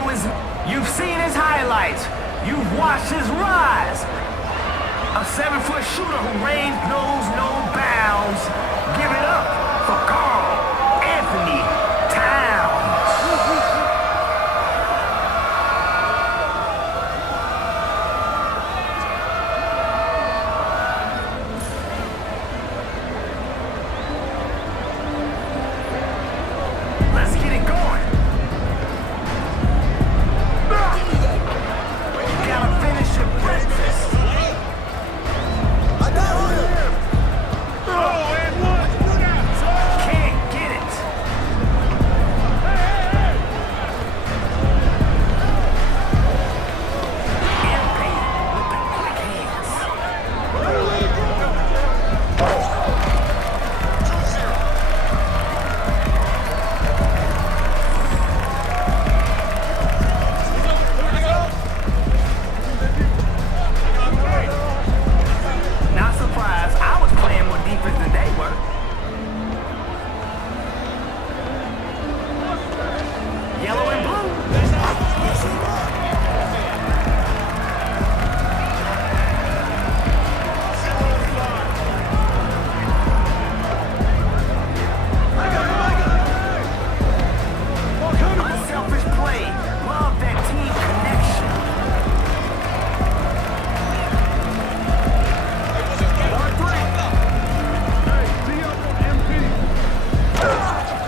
know his... You've seen his highlights. You've watched his rise. A 7-foot shooter who knows no bounds. Give it up for Carl Anthony Towns. Let's get it going. You gotta finish your breakfast. Can't get it. MP with the quick hands. Not surprised. I was playing more defense than they were. Yellow and blue. Unselfish play. Love that team connection.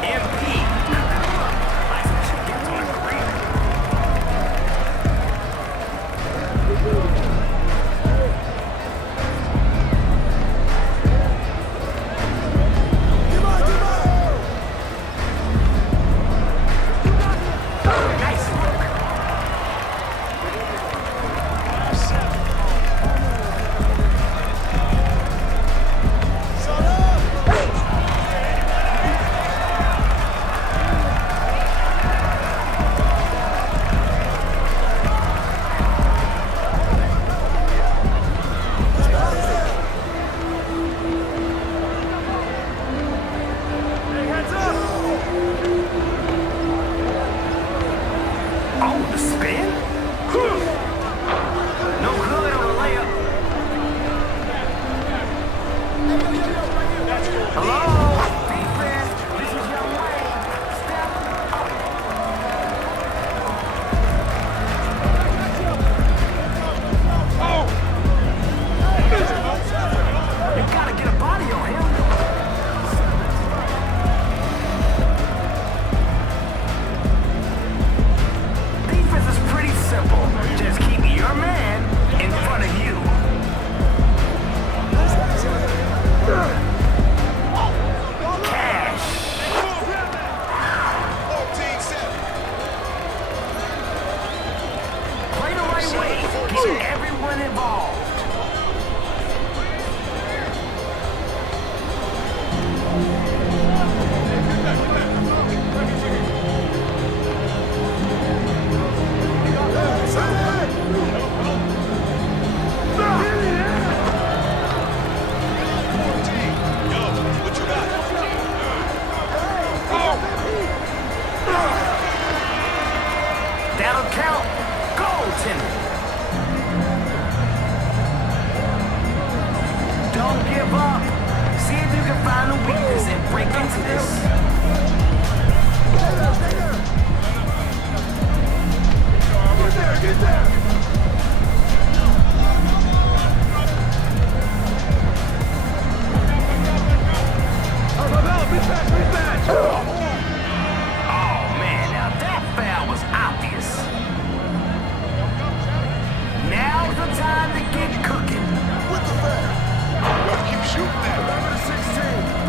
MP. License should get on a career. Nice work. Oh, the spin? No good on the layup. Hello? Defense, this is your way. Step up. You gotta get a body on him. Defense is pretty simple. Just keep your man in front of you. Cash. Play the right way. Get everyone involved. That'll count. Goaltender. Don't give up. See if you can find a weakness and break into this. Get there. Oh man, now that foul was obvious. Now's the time to get cooking. With the foul. Keep shooting that. Number 16.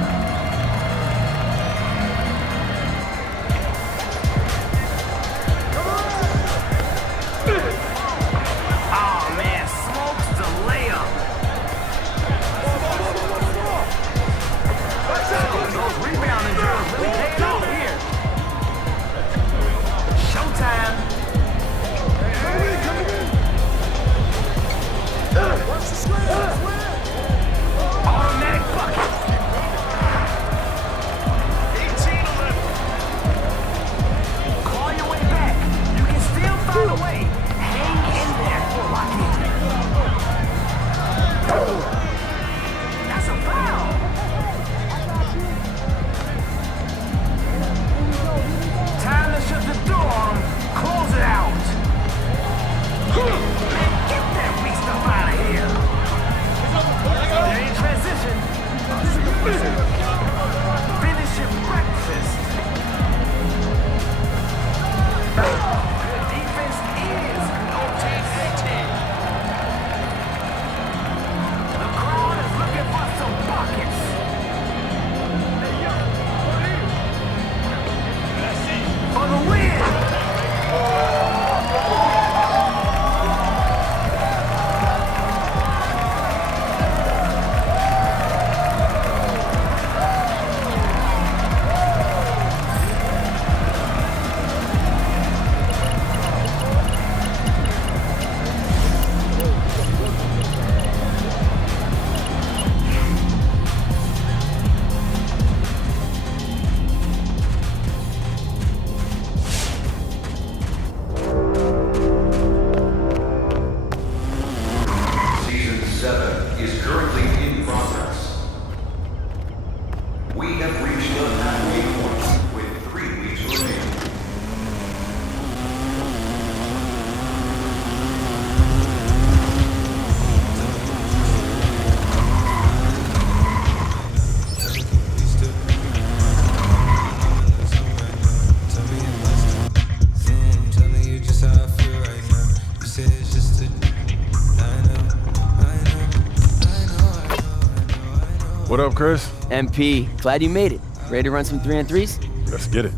What up, Chris? MP, glad you made it. Ready to run some 3-on-3s? Let's get it.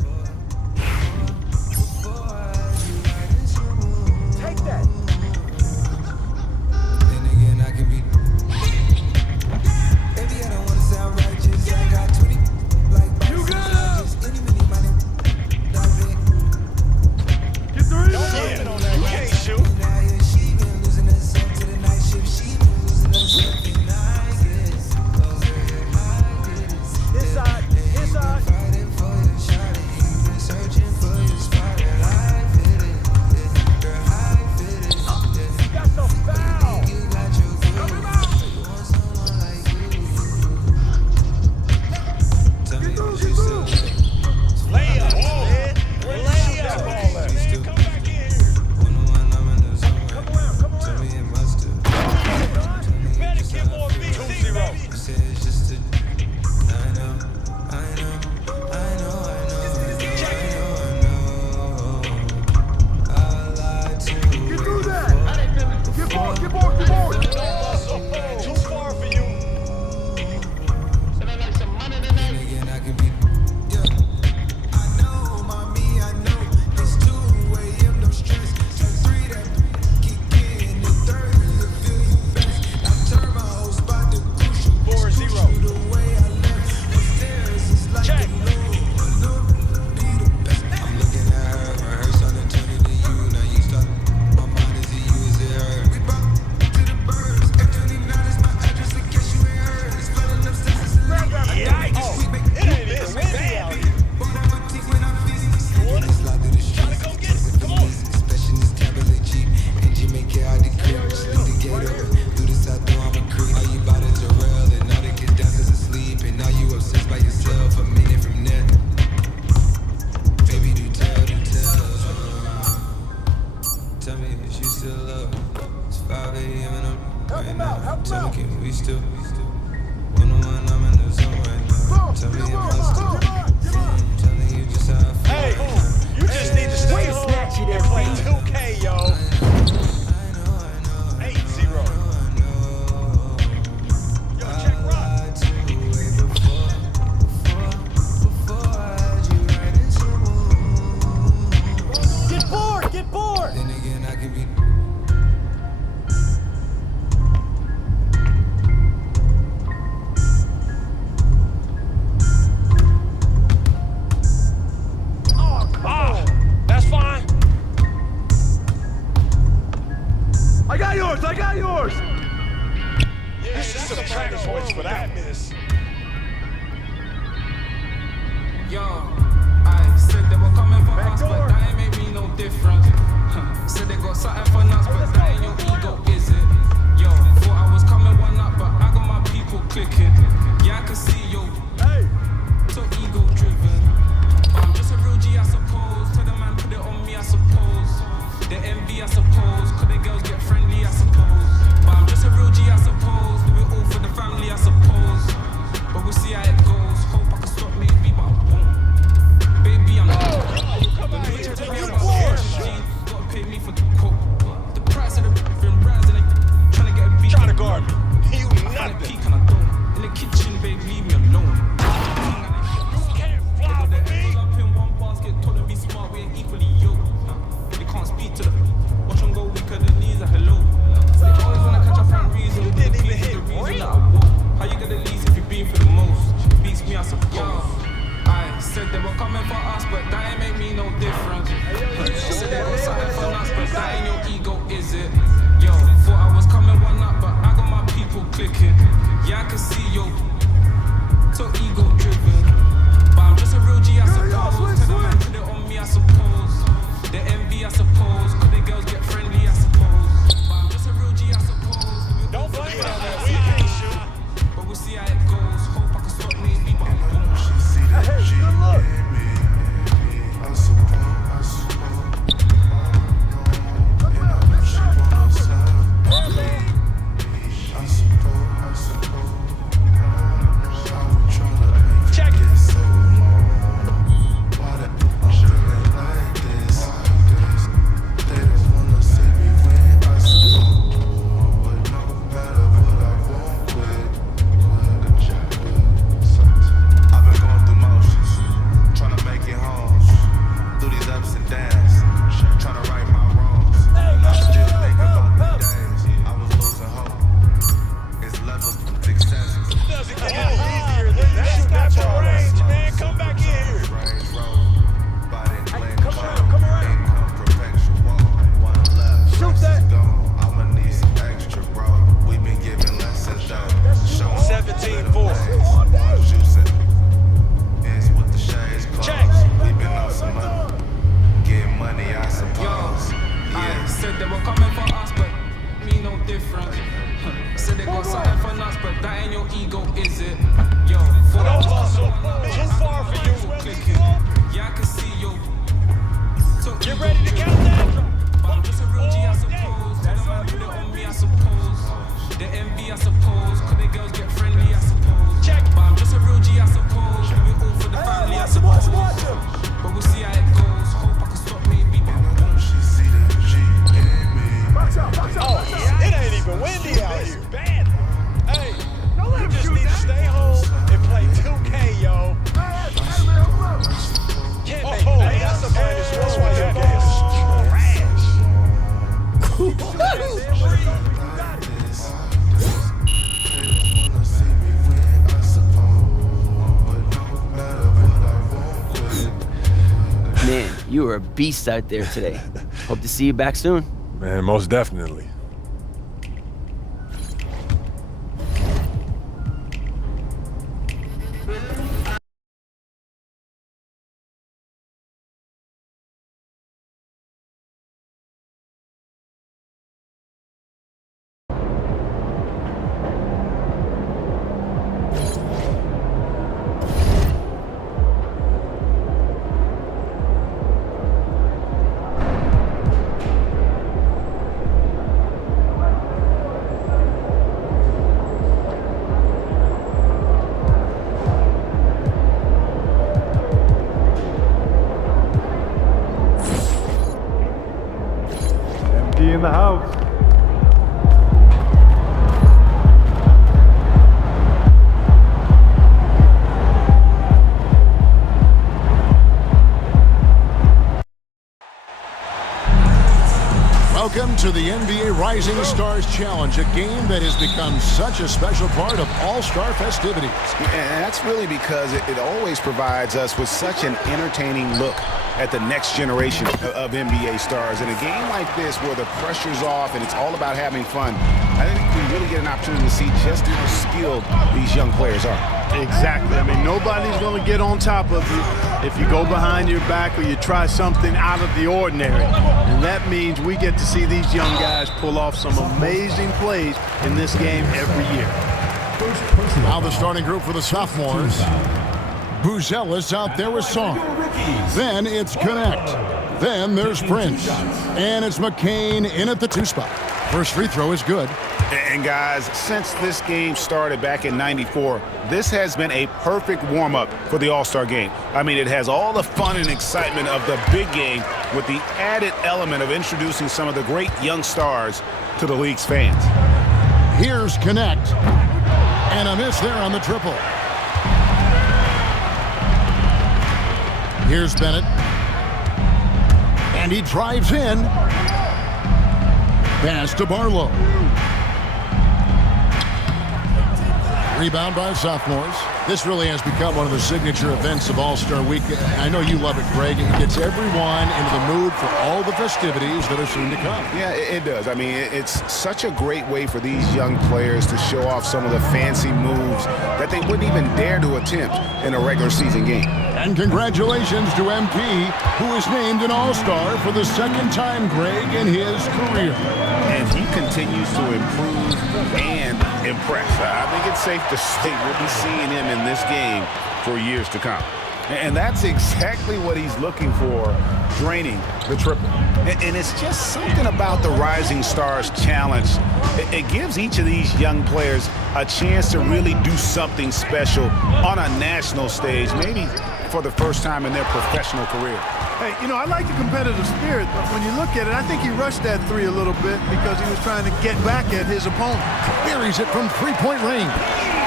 Take that. You good? Get three. Don't get on that. You can't shoot. Inside. Inside. That's a foul. Coming out. Get through. Layup. Man. Where you shoot that ball at, man? Come back in here. Come around. You better get more BC, baby. Get through that. Get board. Get board. Too far for you. Check. Yikes. It ain't even windy out here. You want it? Try to come get it. Come on. Tell me if you still love me. It's 5 a.m. and I'm Help right him now. out. Help him Tell me, out. can we still? One-on-one, I'm in the zone right now. Tell me if I still. Tell me you just how I feel. Hey, you just need to stay home snatch it and there, play Pete. 2K, yo. 8-0. Yo, check rock. Get board. Get board. Then again, I can be. Ah, that's fine. I got yours. I got yours. This is some practice points for that miss. Yo, I said they were coming for Back us, door. but that ain't made me no difference. Said they got something for nuts, but that ain't your ego, is it? Yo, thought I was coming one up, but I got my people clicking. Yeah, I can see yo, Hey. so ego driven. I'm just a real G, I suppose. Tell the man put it on me, I suppose. The envy, I suppose. Could the girls get friendly, I suppose. But I'm just a real G, I suppose. Do it all for the family, I suppose. But we'll see how it goes. Hope I can stop maybe, but I won't. Baby, I'm not. Come out here. beast out there today. Hope to see you back soon. Man, most definitely. In the house. Welcome to the NBA Rising Stars Challenge, a game that has become such a special part of All-Star festivities. And that's really because it always provides us with such an entertaining look at the next generation of NBA stars. In a game like this where the pressure's off and it's all about having fun, I think we really get an opportunity to see just how skilled these young players are. Exactly. I mean, nobody's going to get on top of you if you go behind your back or you try something out of the ordinary. And that means we get to see these young guys pull off some amazing plays in this game every year. Now the starting group for the sophomores. Buzelis out there with Song. Then it's Connect. Then there's Prince. And it's McCain in at the 2 spot. First free throw is good. And guys, since this game started back in '94, this has been a perfect warm-up for the All-Star game. I mean, it has all the fun and excitement of the big game with the added element of introducing some of the great young stars to the league's fans. Here's Connect. And a miss there on the triple. Here's Bennett. And he drives in. Pass to Barlow. Rebound by sophomores. This really has become one of the signature events of All-Star Week. I know you love it, Greg. It gets everyone into the mood for all the festivities that are soon to come. Yeah, it does. I mean, it's such a great way for these young players to show off some of the fancy moves that they wouldn't even dare to attempt in a regular season game. And congratulations to MP, who is named an All-Star for the second time, Greg, in his career. And he continues to improve and impress. I think it's safe to say we'll be seeing him in this game for years to come. And that's exactly what he's looking for, draining the triple. And it's just something about the Rising Stars Challenge. It gives each of these young players a chance to really do something special on a national stage, maybe for the first time in their professional career. Hey, you know, I like the competitive spirit, but when you look at it, I think he rushed that 3 a little bit because he was trying to get back at his opponent. Buries it from three-point range.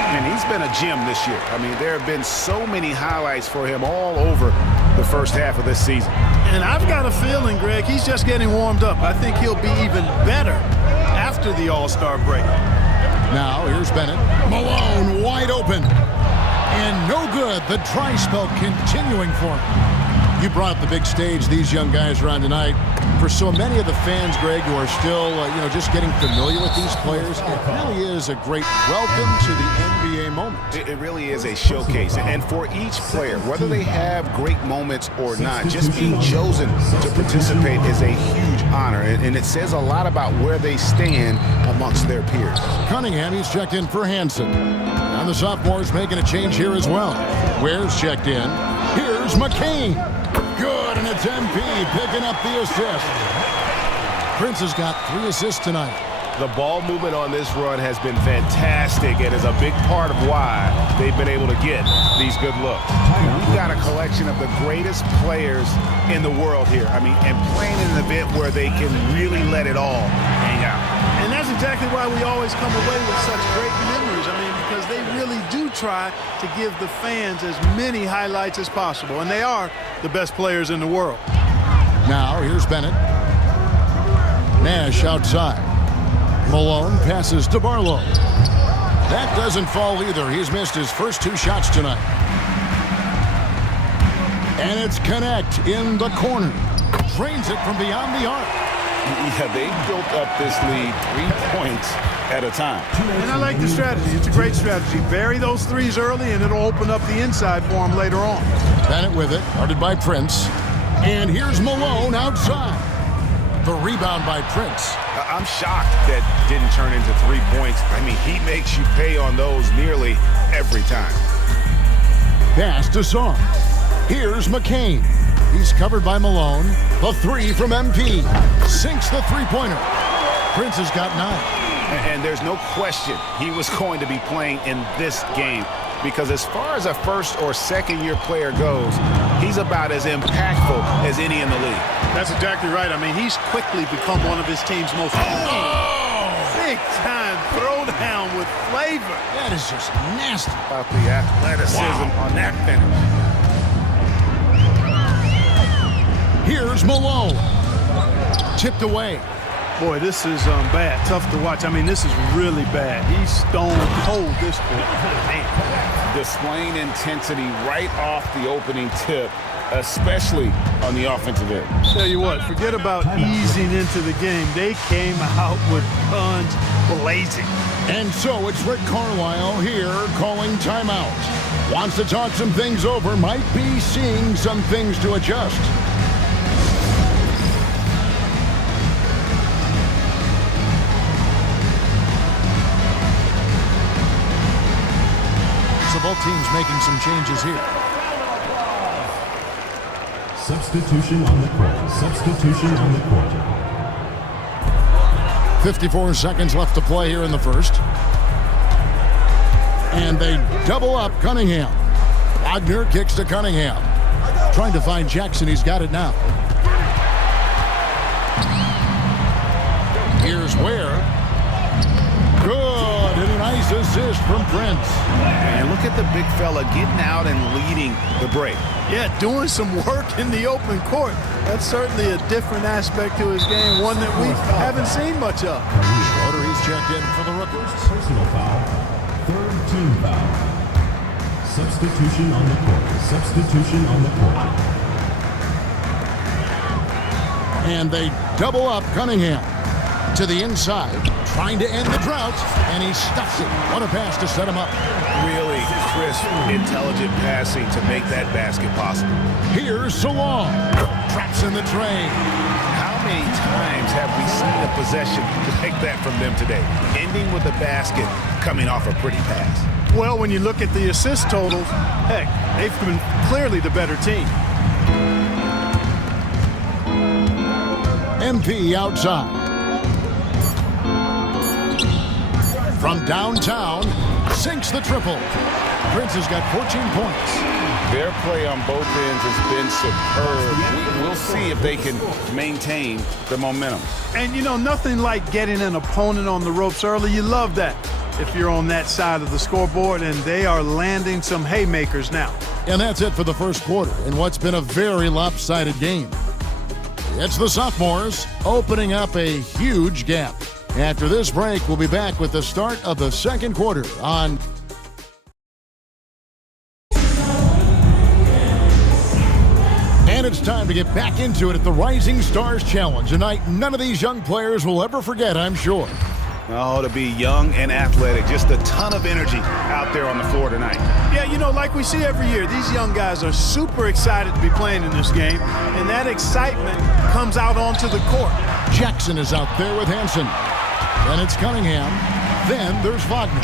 And he's been a gem this year. I mean, there have been so many highlights for him all over the first half of this season. And I've got a feeling, Greg, he's just getting warmed up. I think he'll be even better after the All-Star break. Now, here's Bennett. Malone wide open. And no good. The dry spell continuing for him. You brought up the big stage these young guys are on tonight. For so many of the fans, Greg, who are still, just getting familiar with these players, it really is a great welcome to the NBA moment. It really is a showcase. And for each player, whether they have great moments or not, just being chosen to participate is a huge honor. And it says a lot about where they stand amongst their peers. Cunningham, he's checked in for Hansen. And the sophomores making a change here as well. Ware's checked in. Here's McCain. Good, and it's MP picking up the assist. Prince has got 3 assists tonight. The ball movement on this run has been fantastic and is a big part of why they've been able to get these good looks. We've got a collection of the greatest players in the world here. I mean, and playing in an event where they can really let it all hang out. And that's exactly why we always come away with such great memories. I mean, because they really do try to give the fans as many highlights as possible. And they are the best players in the world. Now, here's Bennett. Nash outside. Malone passes to Barlow. That doesn't fall either. He's missed his first 2 shots tonight. And it's Connect in the corner. drains it from beyond the arc. Yeah, they built up this lead 3 points at a time. And I like the strategy. It's a great strategy. Bury those threes early, and it'll open up the inside for them later on. Bennett with it, guarded by Prince. And here's Malone outside. The rebound by Prince. I'm shocked that didn't turn into 3 points. I mean, he makes you pay on those nearly every time. Pass to Song. Here's McCain. He's covered by Malone. The three from MP. Sinks the three-pointer. Prince has got 9. And there's no question he was going to be playing in this game, because as far as a first or second year player goes, he's about as impactful as any in the league. That's exactly right. I mean, he's quickly become one of his team's most big-time throwdown with flavor. That is just nasty. About the athleticism on that finish. Here's Malone. Tipped away. Boy, this is bad. Tough to watch. I mean, this is really bad. He's stone cold this quarter. Displaying intensity right off the opening tip, especially on the offensive end. Tell you what, forget about easing into the game. They came out with guns blazing. And so it's Rick Carlisle here calling timeout. Wants to talk some things over, might be seeing some things to adjust. So both teams making some changes here. Substitution on the court. Substitution on the court. 54 seconds left to play here in the first. And they double up Cunningham. Wagner kicks to Cunningham. Trying to find Jackson. He's got it now. Here's Ware. Good. And a nice assist from Prince. And look at the big fella getting out and leading the break. Yeah, doing some work in the open court. That's certainly a different aspect to his game, one that we haven't seen much of. Schroeder, he's checked in for the rookies. Personal foul. Third team foul. Substitution on the court. Substitution on the court. And they double up Cunningham to the inside, trying to end the drought, and he stuffs it. What a pass to set him up. Really crisp, intelligent passing to make that basket possible. Here's Salon. Traps in the train. How many times have we seen a possession like that from them today? Ending with a basket, coming off a pretty pass. Well, when you look at the assist totals, heck, they've been clearly the better team. MP outside. From downtown, sinks the triple. Prince has got 14 points. Their play on both ends has been superb. We'll see if they can maintain the momentum. And, you know, nothing like getting an opponent on the ropes early. You love that if you're on that side of the scoreboard, and they are landing some haymakers now. And that's it for the first quarter in what's been a very lopsided game. It's the sophomores opening up a huge gap. After this break, we'll be back with the start of the second quarter on... And it's time to get back into it at the Rising Stars Challenge. A night none of these young players will ever forget, I'm sure. Oh, to be young and athletic. Just a ton of energy out there on the floor tonight. Yeah, you know, like we see every year, these young guys are super excited to be playing in this game, and that excitement comes out onto the court. Jackson is out there with Hansen. Then it's Cunningham. Then there's Wagner.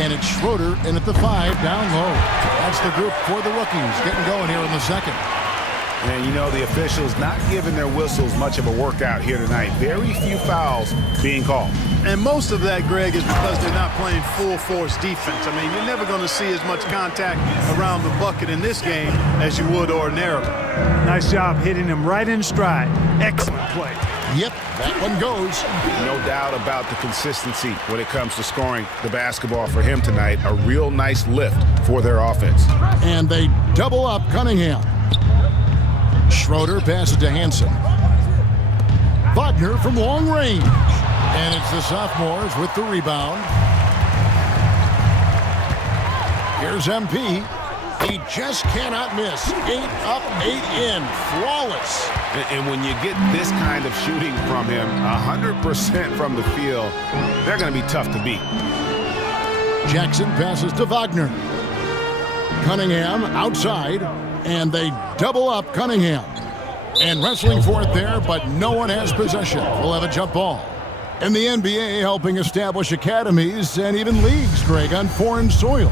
And it's Schroeder in at the 5 down low. That's the group for the rookies getting going here in the second. And, you know, the officials not giving their whistles much of a workout here tonight. Very few fouls being called. And most of that, Greg, is because they're not playing full-force defense. I mean, you're never going to see as much contact around the bucket in this game as you would ordinarily. Nice job hitting him right in stride. Excellent play. Yep, that one goes. No doubt about the consistency when it comes to scoring the basketball for him tonight. A real nice lift for their offense. And they double up Cunningham. Schroeder passes to Hansen. Wagner from long range. And it's the sophomores with the rebound. Here's MP. He just cannot miss. 8 up, 8 in. Flawless. And when you get this kind of shooting from him, 100% from the field, they're going to be tough to beat. Jackson passes to Wagner. Cunningham outside, and they double up Cunningham. And wrestling for it there, but no one has possession. We'll have a jump ball. And the NBA helping establish academies and even leagues, Greg, on foreign soil.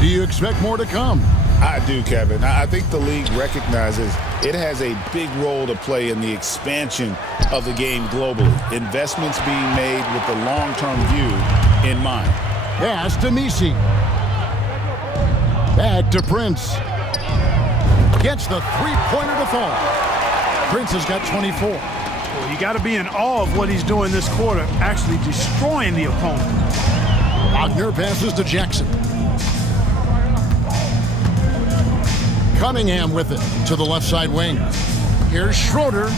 Do you expect more to come? I do, Kevin. I think the league recognizes it has a big role to play in the expansion of the game globally. Investments being made with the long-term view in mind. Pass to Nisi. Back to Prince. Gets the three-pointer to fall. Prince has got 24. Well, you got to be in awe of what he's doing this quarter, actually destroying the opponent. Wagner passes to Jackson. Cunningham with it to the left side wing. Here's Schroeder.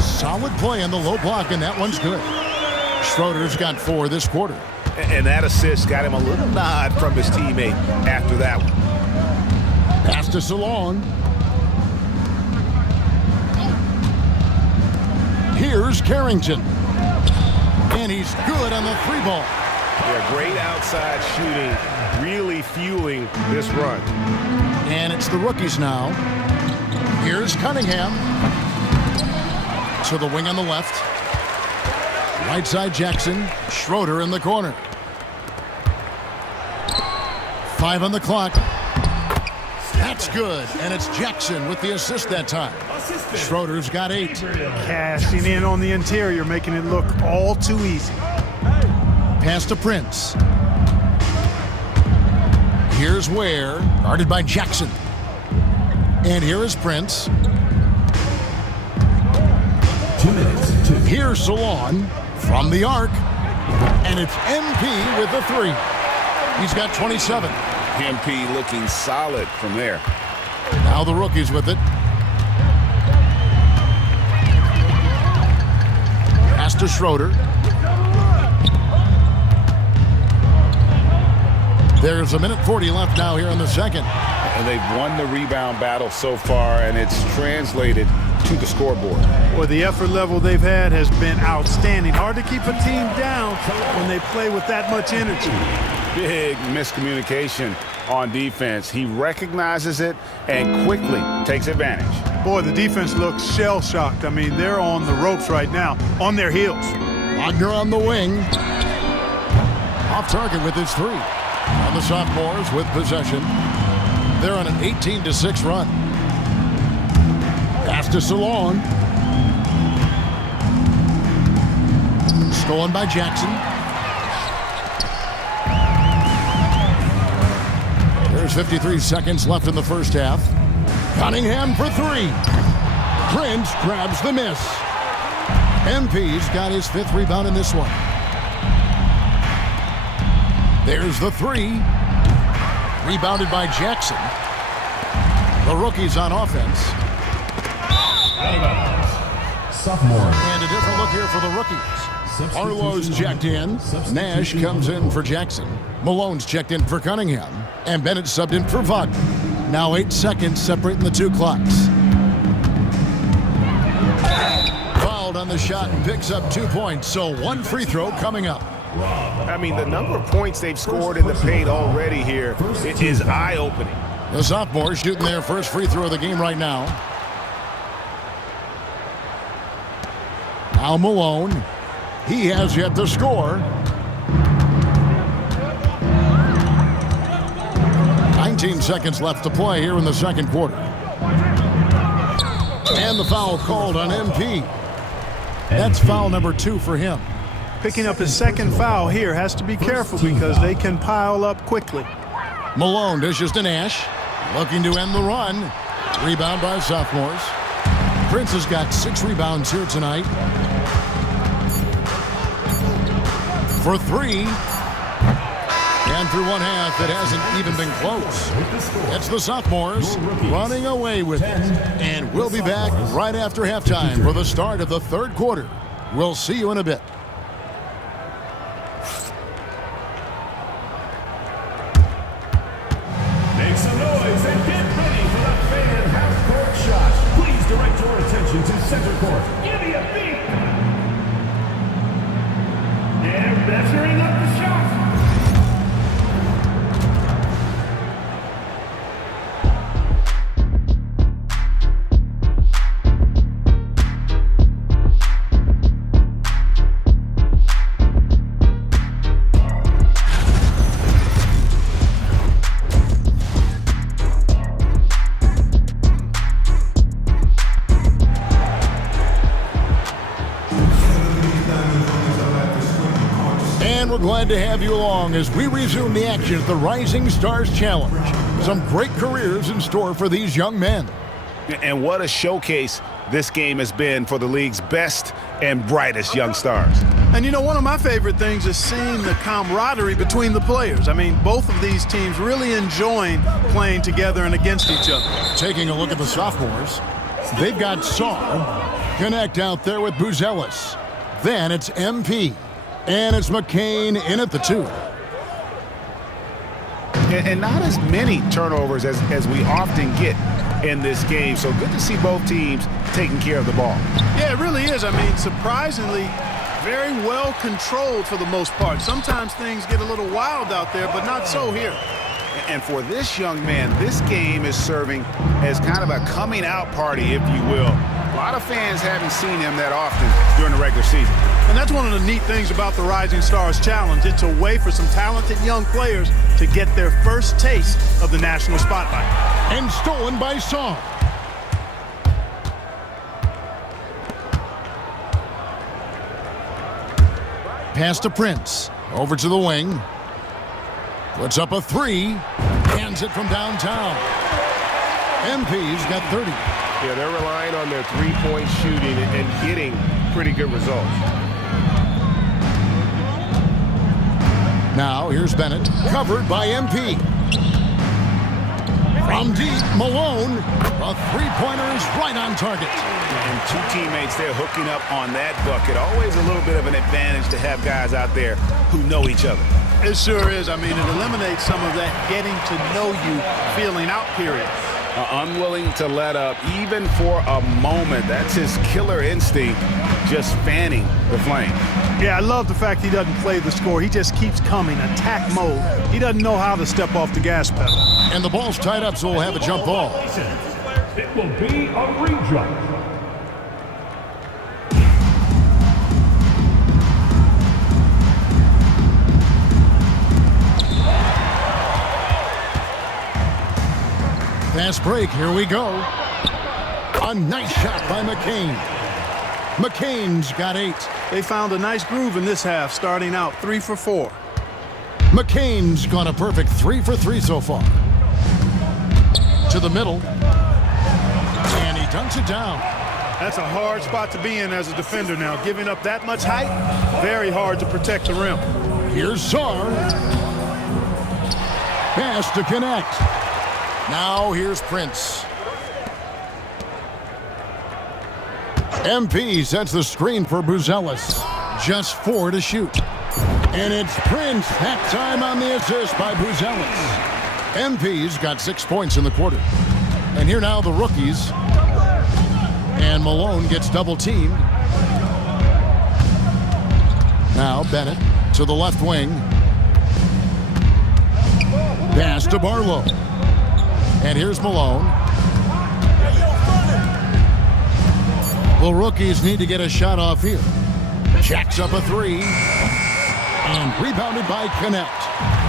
Solid play on the low block, and that one's good. Schroeder's got 4 this quarter. And that assist got him a little nod from his teammate after that one. Pass to Salon. Here's Carrington. And he's good on the 3 ball. Yeah, great outside shooting, really fueling this run. And it's the rookies now. Here's Cunningham. To the wing on the left. Right side Jackson. Schroeder in the corner. 5 on the clock. That's good. And it's Jackson with the assist that time. Schroeder's got 8. Cashing in on the interior, making it look all too easy. Pass to Prince. Here's Ware, guarded by Jackson. And here is Prince. 2 minutes. Here's Salon from the arc. And it's MP with the 3. He's got 27. MP looking solid from there. Now the rookies with it. Pass to Schroeder. There's 1:40 left now here in the second. And they've won the rebound battle so far, and it's translated to the scoreboard. Well, the effort level they've had has been outstanding. Hard to keep a team down when they play with that much energy. Big miscommunication on defense. He recognizes it and quickly takes advantage. Boy, the defense looks shell-shocked. I mean, they're on the ropes right now, on their heels. Wagner on the wing. Off target with his 3. And the sophomores with possession. They're on an 18-6 run. Pass to Salon. Stolen by Jackson. There's 53 seconds left in the first half. Cunningham for 3. Prince grabs the miss. MP's got his 5th rebound in this one. There's the 3. Rebounded by Jackson. The rookies on offense. Sophomore. And a different look here for the rookies. Arlo's checked in. Nash comes in for Jackson. Malone's checked in for Cunningham. And Bennett subbed in for Wagner. Now 8 seconds separating the 2 clocks. Fouled on the shot and picks up 2 points. So 1 free throw coming up. I mean, the number of points they've scored in the paint already here is eye-opening. The sophomores shooting their first free throw of the game right now. Now Malone. He has yet to score. 19 seconds left to play here in the second quarter. And the foul called on MP. That's foul number 2 for him. Picking up his 2nd foul here, has to be careful because they can pile up quickly. Malone dishes to Nash. Looking to end the run. Rebound by sophomores. Prince has got 6 rebounds here tonight. For 3. And through 1 half, it hasn't even been close. It's the sophomores running away with it. And we'll be back right after halftime for the start of the 3rd quarter. We'll see you in a bit. Make some noise and we're glad to have you along as we resume the action at the Rising Stars Challenge. Some great careers in store for these young men. And what a showcase this game has been for the league's best and brightest young stars. And you know, one of my favorite things is seeing the camaraderie between the players. I mean, both of these teams really enjoying playing together and against each other. Taking a look at the sophomores, they've got Saar, connect out there with Buzelis. Then it's MP, and it's McCain in at the 2. And not as many turnovers as we often get in this game. So good to see both teams taking care of the ball. Yeah, it really is. I mean, surprisingly, very well controlled for the most part. Sometimes things get a little wild out there, but not so here. And for this young man, this game is serving as kind of a coming out party, if you will. A lot of fans haven't seen him that often during the regular season. And that's one of the neat things about the Rising Stars Challenge. It's a way for some talented young players to get their first taste of the national spotlight. And stolen by Saar. Pass to Prince. Over to the wing. Puts up a 3. Hands it from downtown. MP's got 30. Yeah, they're relying on their three-point shooting and getting pretty good results. Now here's Bennett, covered by MP. From deep, Malone. A three-pointer is right on target. And two teammates there hooking up on that bucket. Always a little bit of an advantage to have guys out there who know each other. It sure is. I mean, it eliminates some of that getting to know you feeling out period. Unwilling to let up even for a moment. That's his killer instinct, just fanning the flame. Yeah, I love the fact he doesn't play the score. He just keeps coming, attack mode. He doesn't know how to step off the gas pedal. And the ball's tied up, so we'll have a jump ball. It will be a rejump. Fast break, here we go. A nice shot by McCain. McCain's got 8. They found a nice groove in this half, starting out 3 for 4. McCain's gone a perfect 3 for 3 so far. To the middle. And he dunks it down. That's a hard spot to be in as a defender now. Giving up that much height, very hard to protect the rim. Here's Saar. Pass to connect. Now here's Prince. MP sets the screen for Buzelis. Just 4 to shoot. And it's Prince, that time on the assist by Buzelis. MP's got 6 points in the quarter. And here now the rookies. And Malone gets double teamed. Now Bennett to the left wing. Pass to Barlow. And here's Malone. The rookies need to get a shot off here. Jacks up a 3. And rebounded by Connect.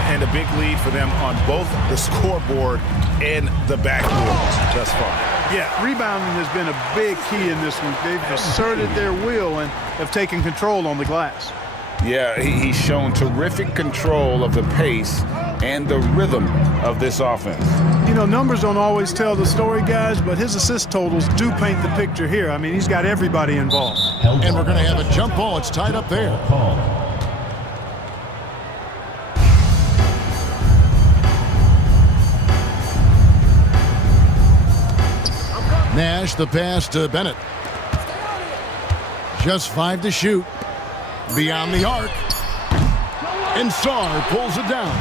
And a big lead for them on both the scoreboard and the backboard thus far. Yeah, rebounding has been a big key in this one. They've asserted their will and have taken control on the glass. Yeah, he's shown terrific control of the pace and the rhythm of this offense. You know, numbers don't always tell the story, guys, but his assist totals do paint the picture here. I mean, he's got everybody involved. And we're going to have a jump ball. It's tied up there. Nash, the pass to Bennett. Just 5 to shoot. Beyond the arc. And Saar pulls it down.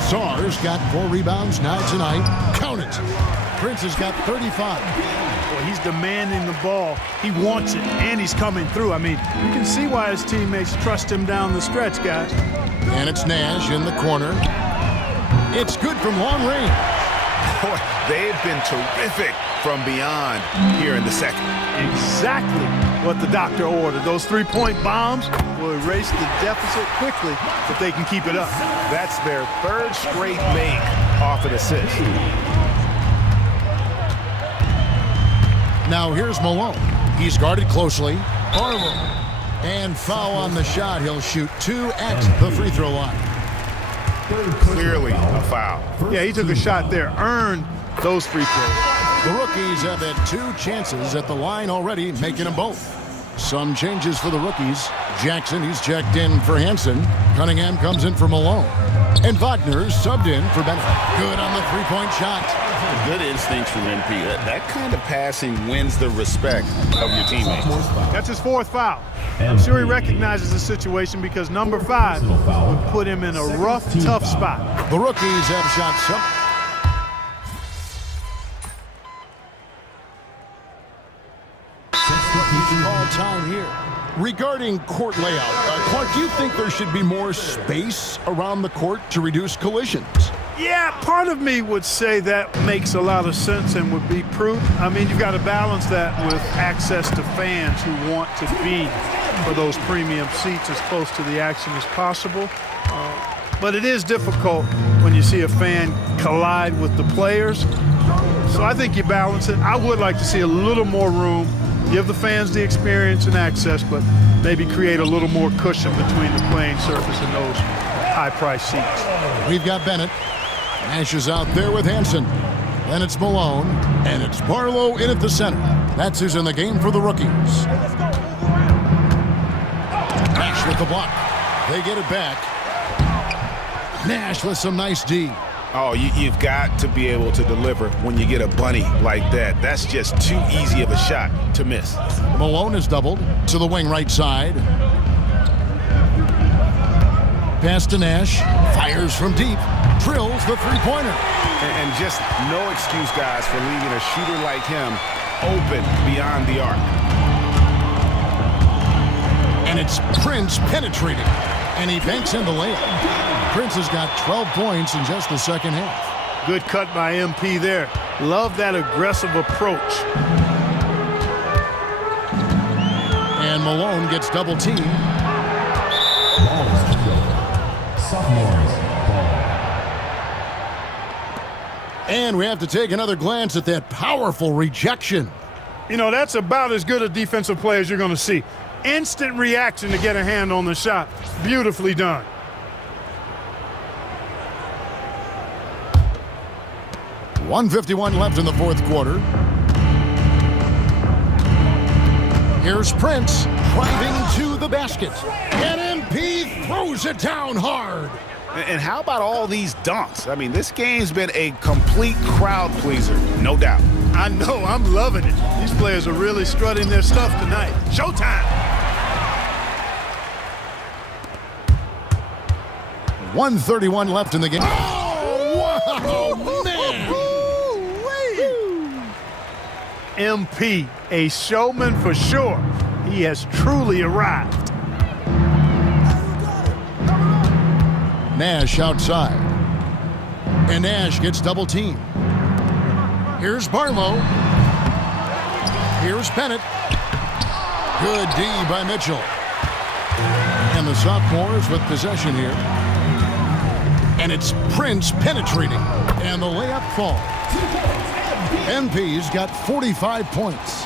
Saar's got 4 rebounds now tonight. Count it. Prince has got 35. Well, he's demanding the ball. He wants it, and he's coming through. I mean, you can see why his teammates trust him down the stretch, guys. And it's Nash in the corner. It's good from long range. Boy, they've been terrific from beyond here in the second. Exactly what the doctor ordered. Those 3-point bombs will erase the deficit quickly if they can keep it up. That's their 3rd straight make off an assist. Now here's Malone. He's guarded closely. Barlow. And foul on the shot. He'll shoot 2 at the free throw line. Clearly a foul. Yeah, he took a shot there, earned those free throws. The rookies have had 2 chances at the line already, making them both. Some changes for the rookies. Jackson, he's checked in for Hansen. Cunningham comes in for Malone. And Wagner subbed in for Bennett. Good on the three-point shot. Good instincts from MP. That kind of passing wins the respect of your teammates. That's his 4th foul. I'm sure he recognizes the situation because number 5 would put him in a rough, tough spot. The rookies have shot some. All time here. Regarding court layout, Clark, do you think there should be more space around the court to reduce collisions? Yeah, part of me would say that makes a lot of sense and would be prudent. I mean, you've got to balance that with access to fans who want to be for those premium seats as close to the action as possible. But it is difficult when you see a fan collide with the players. So I think you balance it. I would like to see a little more room, give the fans the experience and access, but maybe create a little more cushion between the playing surface and those high-priced seats. We've got Bennett. Nash is out there with Hansen. Then it's Malone, and it's Barlow in at the center. That's who's in the game for the rookies. Nash with the block. They get it back. Nash with some nice D. Oh, you've got to be able to deliver when you get a bunny like that. That's just too easy of a shot to miss. Malone is doubled to the wing right side. Pass to Nash. Fires from deep. Drills the three-pointer. And just no excuse, guys, for leaving a shooter like him open beyond the arc. And it's Prince penetrating. And he banks in the layup. Prince has got 12 points in just the second half. Good cut by MP there. Love that aggressive approach. And Malone gets double teamed. Sophomores ball. And we have to take another glance at that powerful rejection. You know, that's about as good a defensive play as you're going to see. Instant reaction to get a hand on the shot. Beautifully done. .151 left in the fourth quarter. Here's Prince driving to the basket. And MP throws it down hard. And how about all these dunks? I mean, this game's been a complete crowd pleaser, no doubt. I know, I'm loving it. These players are really strutting their stuff tonight. Showtime! 1:31 left in the game. Oh, wow, man! MP, a showman for sure. He has truly arrived. Nash outside. And Nash gets double teamed. Here's Barlow. Here's Bennett. Good D by Mitchell. And the sophomores with possession here. And it's Prince penetrating. And the layup falls. MP's got 45 points.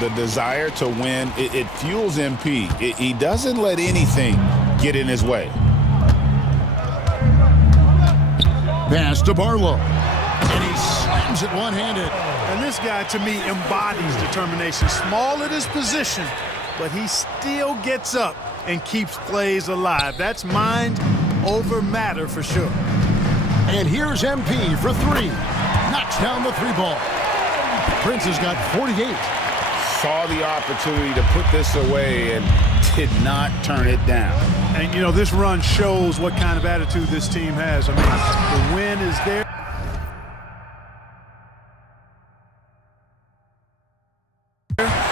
The desire to win, it fuels MP. He doesn't let anything get in his way. Pass to Barlow. And he slams it one-handed. And this guy, to me, embodies determination. Small at his position, but he still gets up and keeps plays alive. That's mind over matter for sure. And here's MP for three. Knocks down the three ball. Prince has got 48. Saw the opportunity to put this away and did not turn it down. And, you know, this run shows what kind of attitude this team has. I mean, the win is there.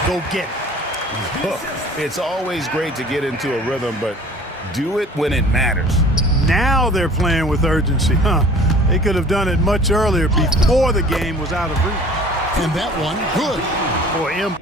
Go get it. Look, it's always great to get into a rhythm, but do it when it matters. Now they're playing with urgency, huh? They could have done it much earlier before the game was out of reach. And that one, good. For him.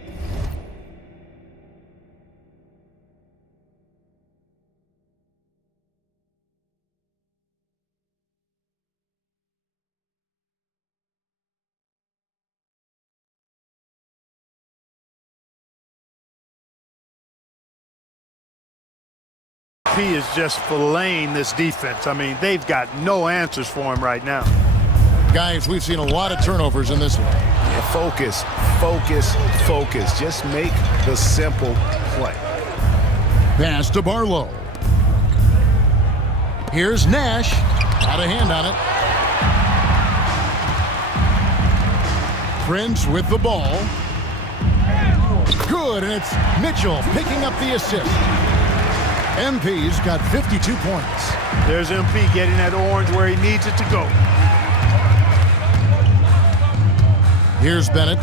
MP is just filleting this defense. I mean, they've got no answers for him right now. Guys, we've seen a lot of turnovers in this one. Yeah, focus, focus, focus. Just make the simple play. Pass to Barlow. Here's Nash. Out of hand on it. Prince with the ball. Good, and it's Mitchell picking up the assist. MP's got 52 points. There's MP getting that orange where he needs it to go. Here's Bennett.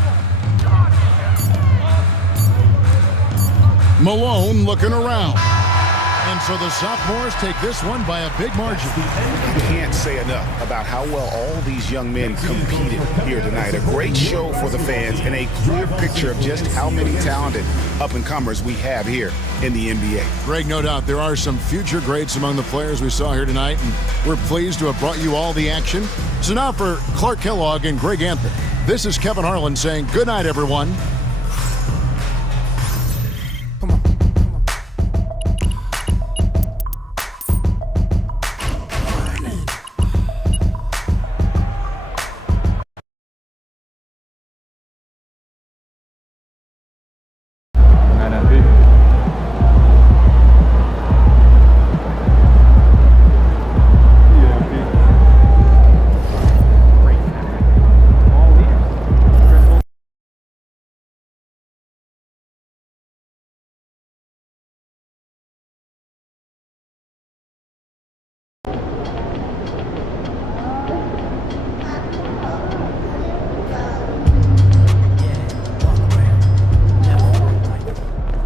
Malone looking around. And so the sophomores take this one by a big margin. You can't say enough about how well all these young men competed here tonight. A great show for the fans and a clear picture of just how many talented up-and-comers we have here in the NBA. Greg, no doubt there are some future greats among the players we saw here tonight, and we're pleased to have brought you all the action. So now for Clark Kellogg and Greg Anthony, this is Kevin Harlan saying good night, everyone.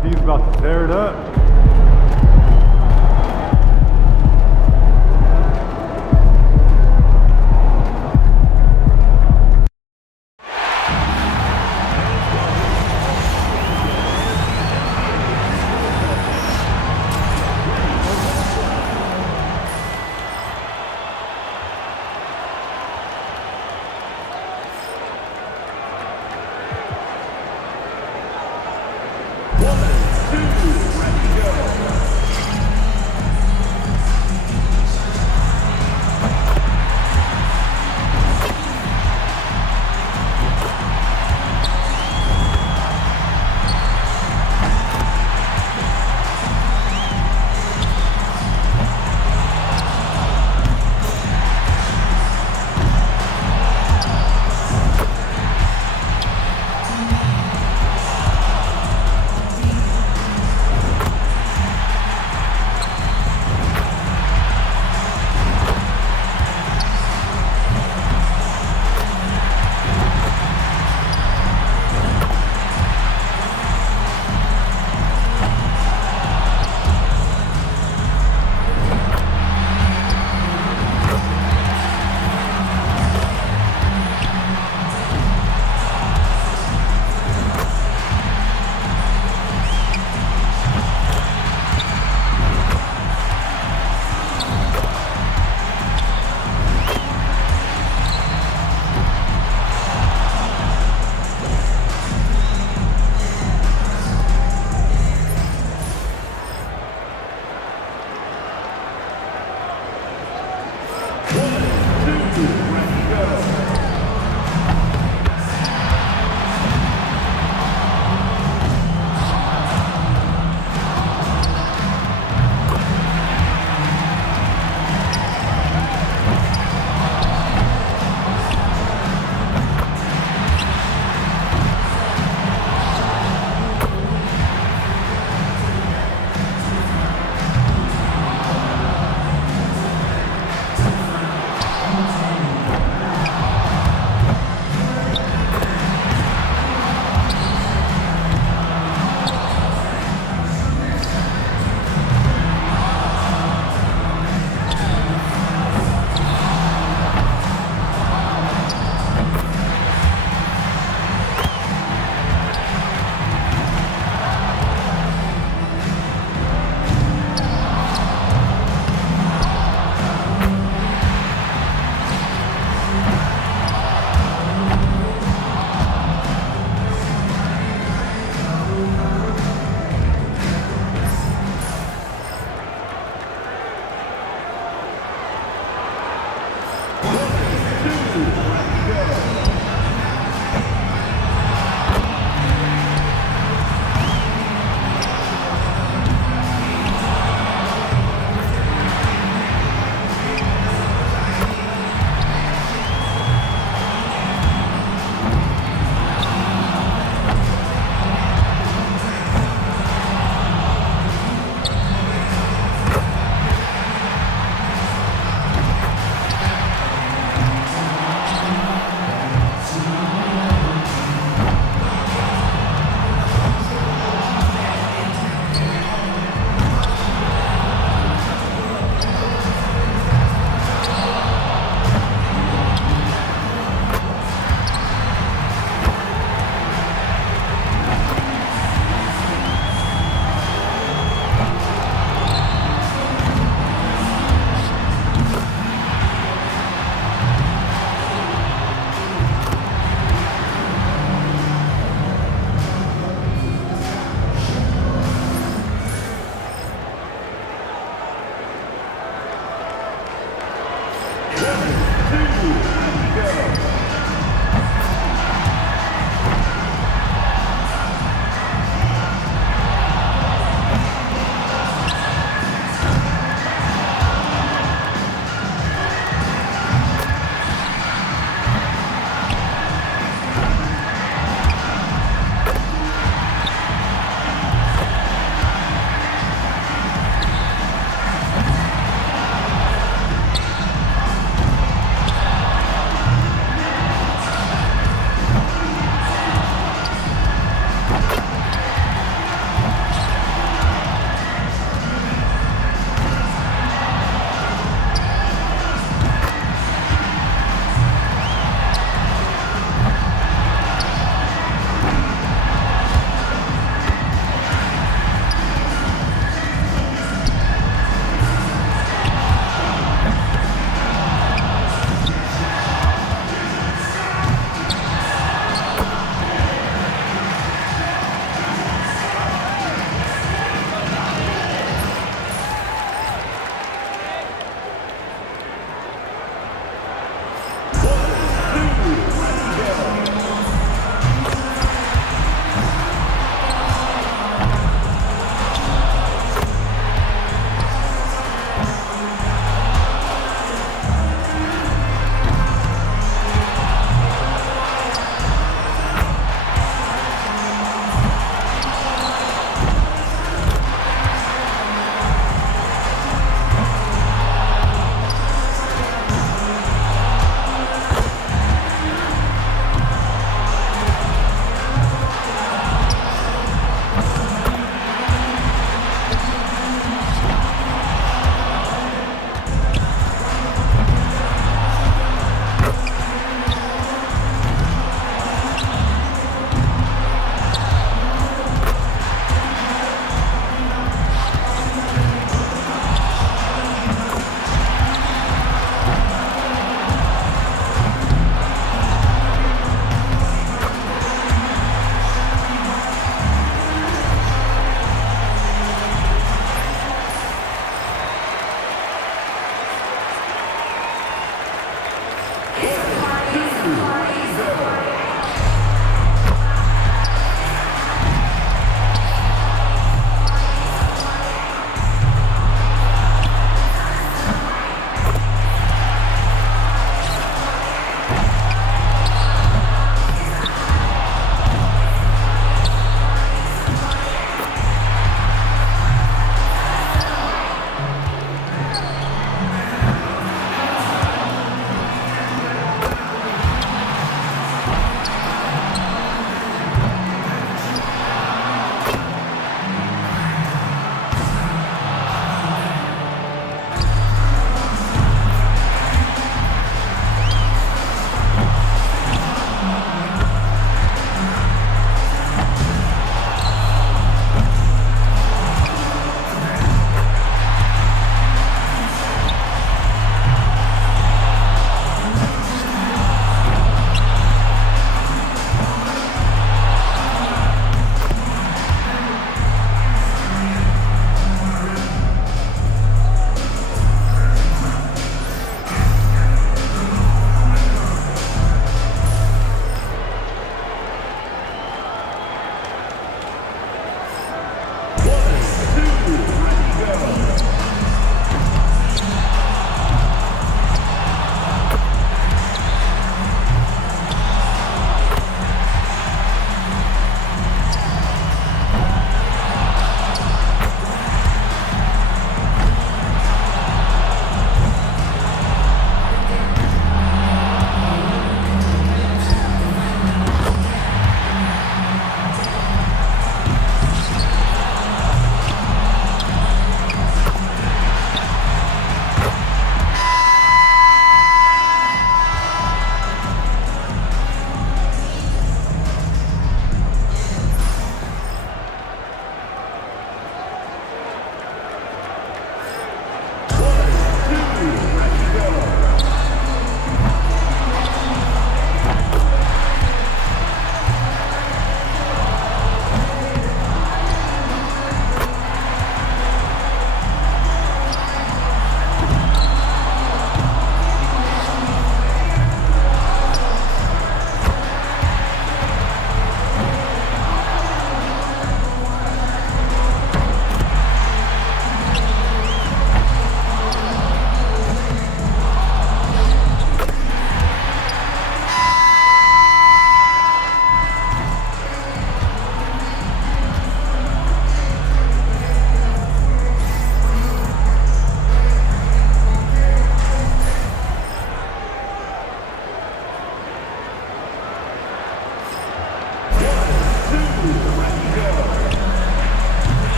He's about to tear it up. Ready to go.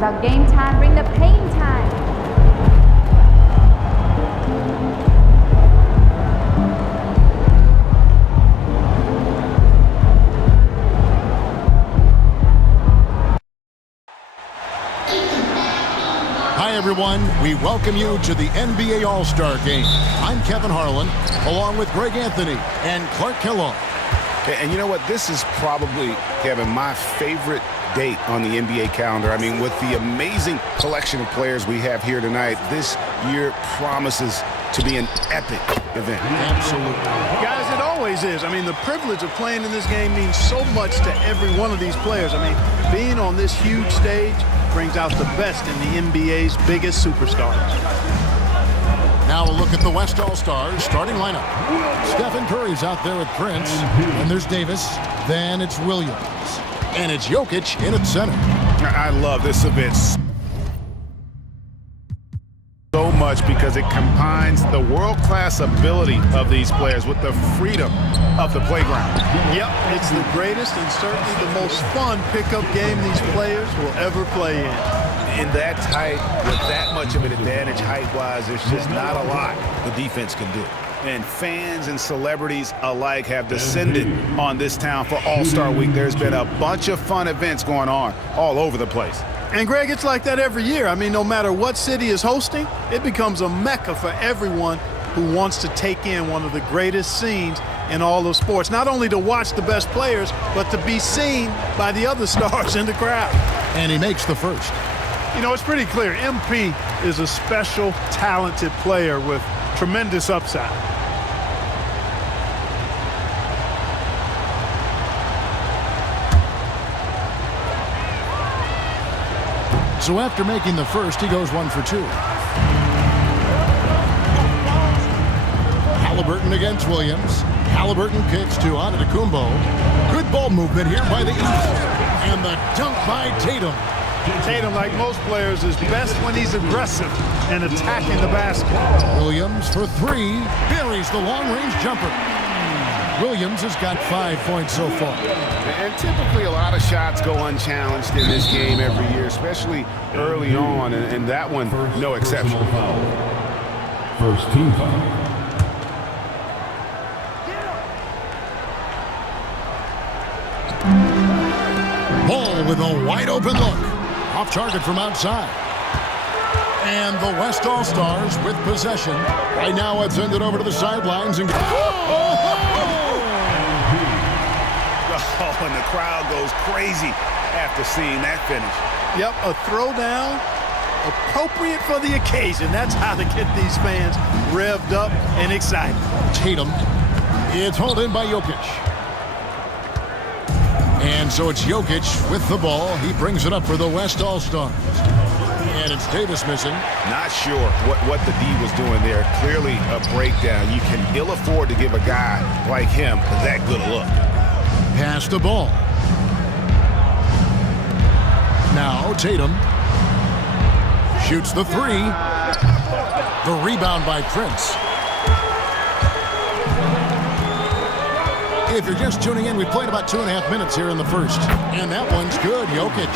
about game time, bring the pain time. Hi, everyone. We welcome you to the NBA All-Star Game. I'm Kevin Harlan, along with Greg Anthony and Clark Kellogg. And you know what? This is probably, Kevin, my favorite date on the NBA calendar. I mean, with the amazing collection of players we have here tonight, this year promises to be an epic event. Absolutely. Guys, it always is. I mean, the privilege of playing in this game means so much to every one of these players. I mean, being on this huge stage brings out the best in the NBA's biggest superstars. Now a look at the West All-Stars starting lineup. Stephen Curry's out there with Prince, and there's Davis. Then it's Williams, and it's Jokic in at center. I love this event so much because it combines the world-class ability of these players with the freedom of the playground. Yep, it's the greatest and certainly the most fun pickup game these players will ever play in. that tight, with that much of an advantage height-wise, there's just not a lot the defense can do. And fans and celebrities alike have descended on this town for All-Star Week. There's been a bunch of fun events going on all over the place. And, Greg, it's like that every year. I mean, no matter what city is hosting, it becomes a mecca for everyone who wants to take in one of the greatest scenes in all of sports. Not only to watch the best players, but to be seen by the other stars in the crowd. And he makes the first. You know, it's pretty clear. MP is a special, talented player with tremendous upside. So after making the first, he goes 1 for 2. Halliburton against Williams. Halliburton kicks to Antetokounmpo. Good ball movement here by the East. And the dunk by Tatum. Tatum, like most players, is best when he's aggressive and attacking the basket. Williams for 3. Buries the long-range jumper. Williams has got 5 points so far. And typically a lot of shots go unchallenged in this game every year, especially early on, and that one, no exception. First team foul. Ball with a wide-open look. Off target from outside. And the West All-Stars with possession. Right now it's ended over to the sidelines. And and the crowd goes crazy after seeing that finish. Yep, a throwdown appropriate for the occasion. That's how to get these fans revved up and excited. Tatum. It's hauled in by Jokic. And so it's Jokic with the ball. He brings it up for the West All-Stars. And it's Davis missing. Not sure what the D was doing there. Clearly a breakdown. You can ill afford to give a guy like him that good a look. Pass the ball. Now Tatum shoots the 3. The rebound by Prince. If you're just tuning in, we played about 2.5 minutes here in the first. And that one's good, Jokic.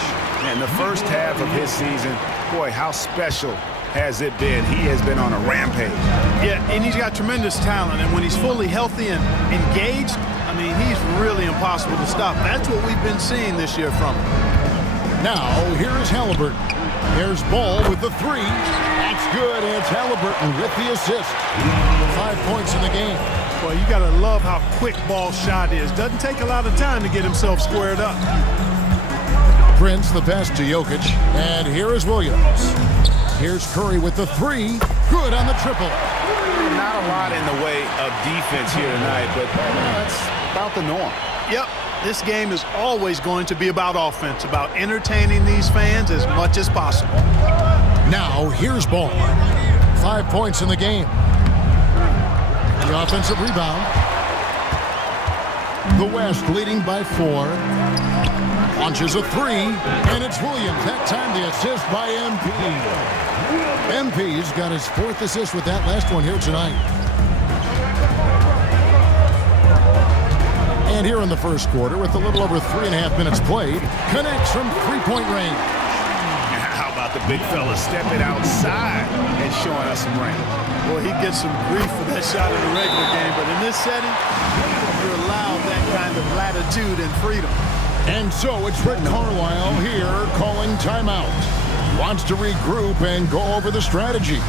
And the first half of his season, boy, how special has it been? He has been on a rampage. Yeah, and he's got tremendous talent. And when he's fully healthy and engaged, I mean, he's really impossible to stop. That's what we've been seeing this year from him. Now, here is Halliburton. There's Ball with the 3. That's good, and it's Halliburton with the assist. 5 points in the game. Well, you got to love how quick Ball's shot is. Doesn't take a lot of time to get himself squared up. Prince, the pass to Jokic. And here is Williams. Here's Curry with the 3. Good on the triple. Not a lot in the way of defense here tonight, but that's about the norm. Yep, this game is always going to be about offense, about entertaining these fans as much as possible. Now, here's Ball. 5 points in the game. The offensive rebound. The West leading by 4. Launches a 3, and it's Williams. That time the assist by MP. MP's got his 4th assist with that last one here tonight. And here in the first quarter, with a little over 3.5 minutes played, connects from 3-point range. the big fella stepping outside and showing us some range. Well, he gets some grief for that shot in the regular game, but in this setting, you're allowed that kind of latitude and freedom. And so it's Rick Carlisle here calling timeout. He wants to regroup and go over the strategy.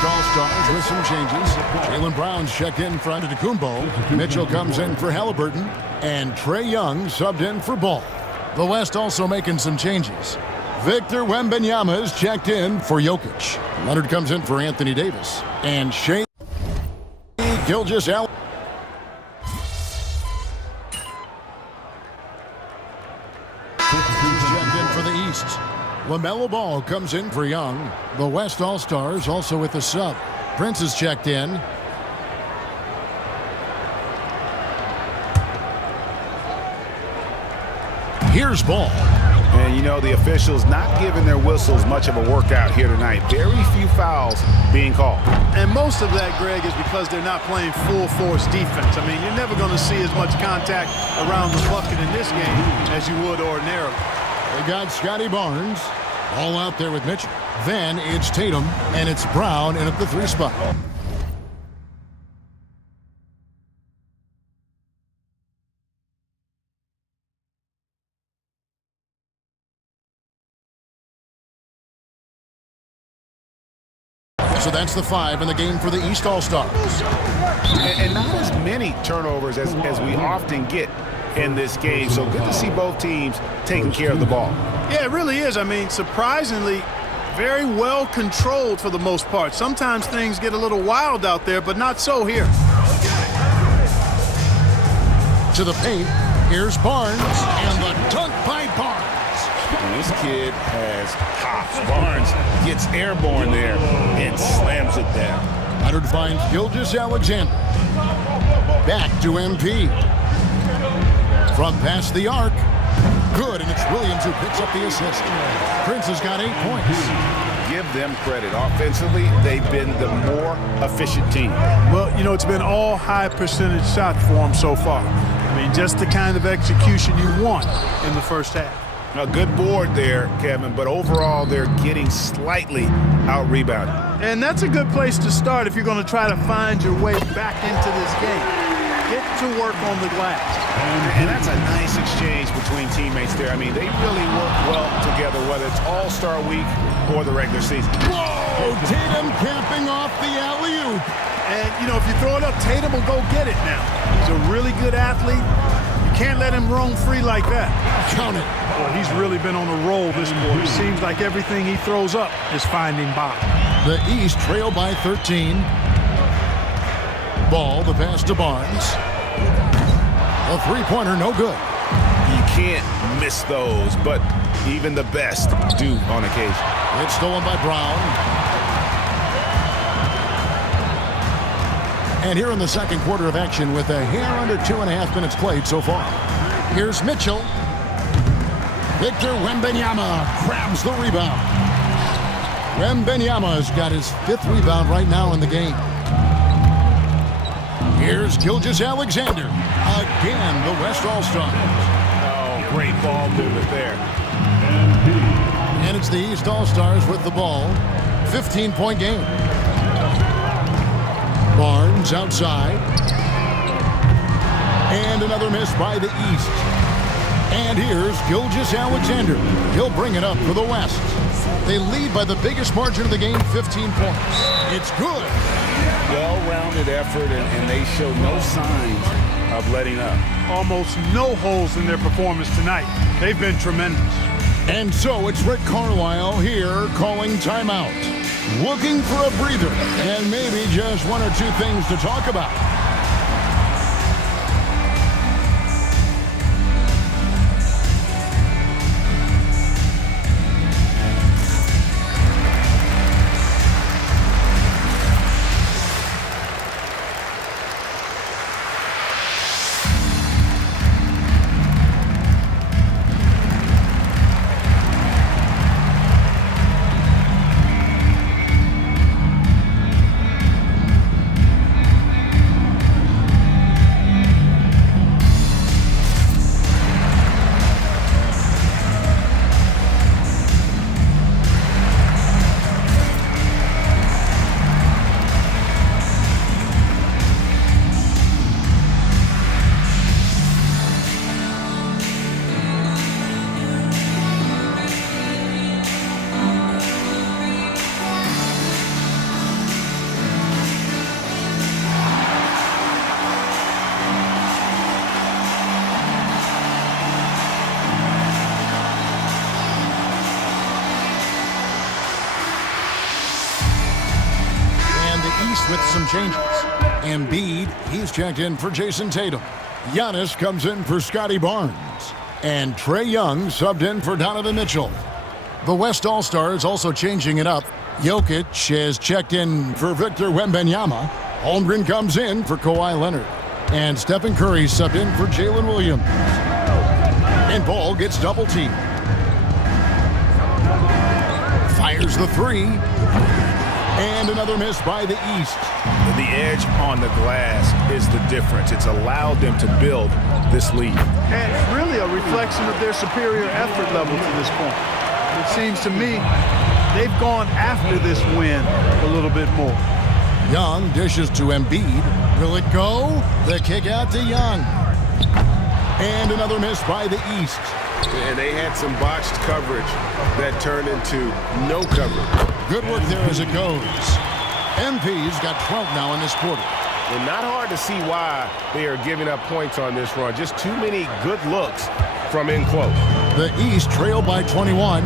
All-Stars with some changes. Jaylen Brown's checked in front of Kumbo. Mitchell comes in for Halliburton. And Trae Young subbed in for Ball. The West also making some changes. Victor Wembanyama is checked in for Jokic. Leonard comes in for Anthony Davis. And Shea Gilgeous-Alexander. Checked in for the East. LaMelo Ball comes in for Young. The West All-Stars also with the sub. Prince is checked in. Here's Ball. And you know, the officials not giving their whistles much of a workout here tonight. Very few fouls being called. And most of that, Greg, is because they're not playing full-force defense. I mean, you're never going to see as much contact around the bucket in this game as you would ordinarily. They got Scotty Barnes all out there with Mitchell. Then it's Tatum, and it's Brown in at the 3 spot. So that's the 5 in the game for the East All-Stars. And not as many turnovers as we often get in this game. So good to see both teams taking care of the ball. Yeah, it really is. I mean, surprisingly, very well controlled for the most part. Sometimes things get a little wild out there, but not so here. To the paint, here's Barnes, and the dunk by Barnes. And this kid has hops. Barnes gets airborne there and slams it down. Leonard finds Gilgeous-Alexander. Back to MP. From past the arc. Good, and it's Williams who picks up the assist. Prince has got 8 points. Give them credit. Offensively, they've been the more efficient team. Well, you know, it's been all high percentage shots for them so far. I mean, just the kind of execution you want in the first half. A good board there, Kevin, but overall they're getting slightly out-rebounded. And that's a good place to start if you're going to try to find your way back into this game. Get to work on the glass. And that's a nice exchange between teammates there. I mean, they really work well together, whether it's All-Star Week or the regular season. Whoa! Tatum camping off the alley-oop. And, you know, if you throw it up, Tatum will go get it now. He's a really good athlete. You can't let him roam free like that. Count it. Well, he's really been on a roll this quarter. It seems like everything he throws up is finding bottom. The East trail by 13. Ball, the pass to Barnes. A three-pointer, no good. You can't miss those, but even the best do on occasion. It's stolen by Brown. And here in the second quarter of action with a hair under 2.5 minutes played so far. Here's Mitchell. Victor Wembanyama grabs the rebound. Wembanyama's got his 5th rebound right now in the game. Here's Gilgeous-Alexander. Again, the West All-Stars. Oh, great ball movement there. And it's the East All-Stars with the ball. 15-point game. Barnes outside. And another miss by the East. And here's Gilgeous-Alexander. He'll bring it up for the West. They lead by the biggest margin of the game, 15 points. It's good. Well-rounded effort, and they show no signs of letting up. Almost no holes in their performance tonight. They've been tremendous. And so it's Rick Carlisle here calling timeout. Looking for a breather and maybe just one or two things to talk about. With some changes. Embiid, he's checked in for Jason Tatum. Giannis comes in for Scotty Barnes. And Trae Young subbed in for Donovan Mitchell. The West All-Stars also changing it up. Jokic has checked in for Victor Wembanyama. Holmgren comes in for Kawhi Leonard. And Stephen Curry subbed in for Jalen Williams. And Ball gets double-teamed. Fires the three. And another miss by the East. The edge on the glass is the difference. It's allowed them to build this lead. And it's really a reflection of their superior effort level to this point. It seems to me they've gone after this win a little bit more. Young dishes to Embiid. Will it go? The kick out to Young. And another miss by the East. And they had some botched coverage that turned into no coverage. Good work there as it goes. MP's got 12 now in this quarter. Well, not hard to see why they are giving up points on this run. Just too many good looks from in close. The East trail by 21.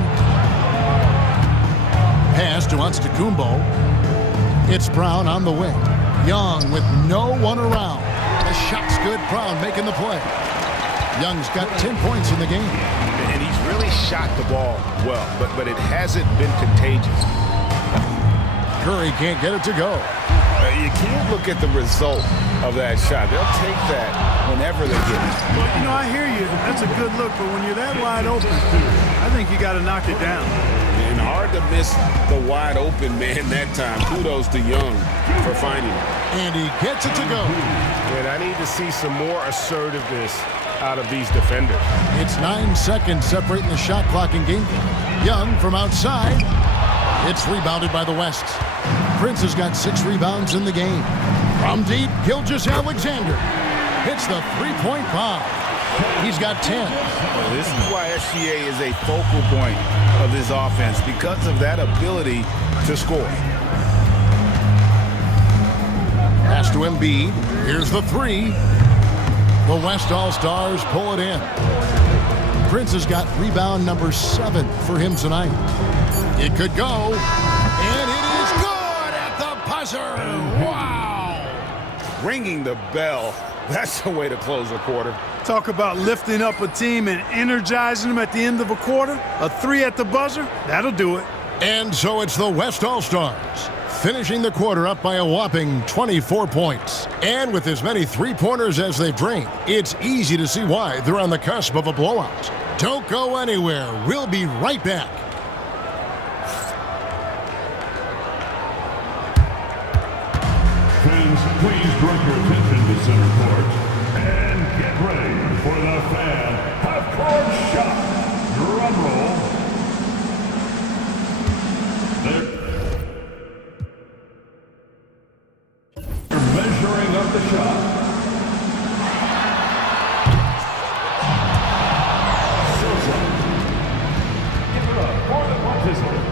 Pass to Antetokounmpo. It's Brown on the wing. Young with no one around. The shot's good. Brown making the play. Young's got 10 points in the game. And he's really shot the ball well, but it hasn't been contagious. Curry can't get it to go. You can't look at the result of that shot. They'll take that whenever they get it. Well, you know, I hear you. That's a good look, but when you're that wide open, I think you got to knock it down. And hard to miss the wide open man that time. Kudos to Young for finding it. And he gets it to go. And I need to see some more assertiveness out of these defenders. It's 9 seconds separating the shot clock and game clock. Young from outside. It's rebounded by the West. Prince has got 6 rebounds in the game. From deep, Gilgeous-Alexander hits the three-point bomb. He's got 10. Well, this is why SGA is a focal point of this offense, because of that ability to score. Pass to Embiid. Here's the three. The West All-Stars pull it in. Prince has got rebound number 7 for him tonight. It could go, and it is good at the buzzer. Wow! Ringing the bell. That's the way to close a quarter. Talk about lifting up a team and energizing them at the end of a quarter. A 3 at the buzzer, that'll do it. And so it's the West All-Stars, finishing the quarter up by a whopping 24 points. And with as many three-pointers as they've drained, it's easy to see why they're on the cusp of a blowout. Don't go anywhere. We'll be right back. Team fans, please direct your attention to center court and get ready for the fan half-court shot. Drum roll. They're measuring up the shot. Give it up for the participants.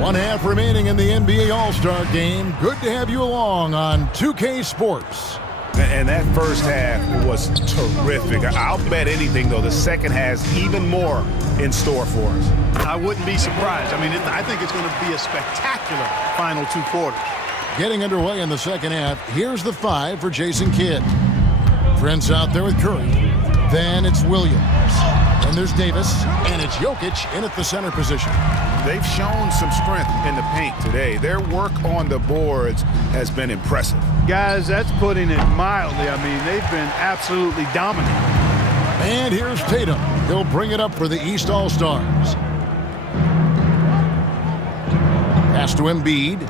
One half remaining in the NBA All-Star Game. Good to have you along on 2K Sports. And that first half was terrific. I'll bet anything, though, the second has even more in store for us. I wouldn't be surprised. I mean, I think it's going to be a spectacular final 2 quarters. Getting underway in the second half, here's the 5 for Jason Kidd. Prince out there with Curry. Then it's Williams. Then there's Davis, and it's Jokic in at the center position. They've shown some strength in the paint today. Their work on the boards has been impressive. Guys, that's putting it mildly. I mean, they've been absolutely dominant. And here's Tatum. He'll bring it up for the East All-Stars. Pass to Embiid.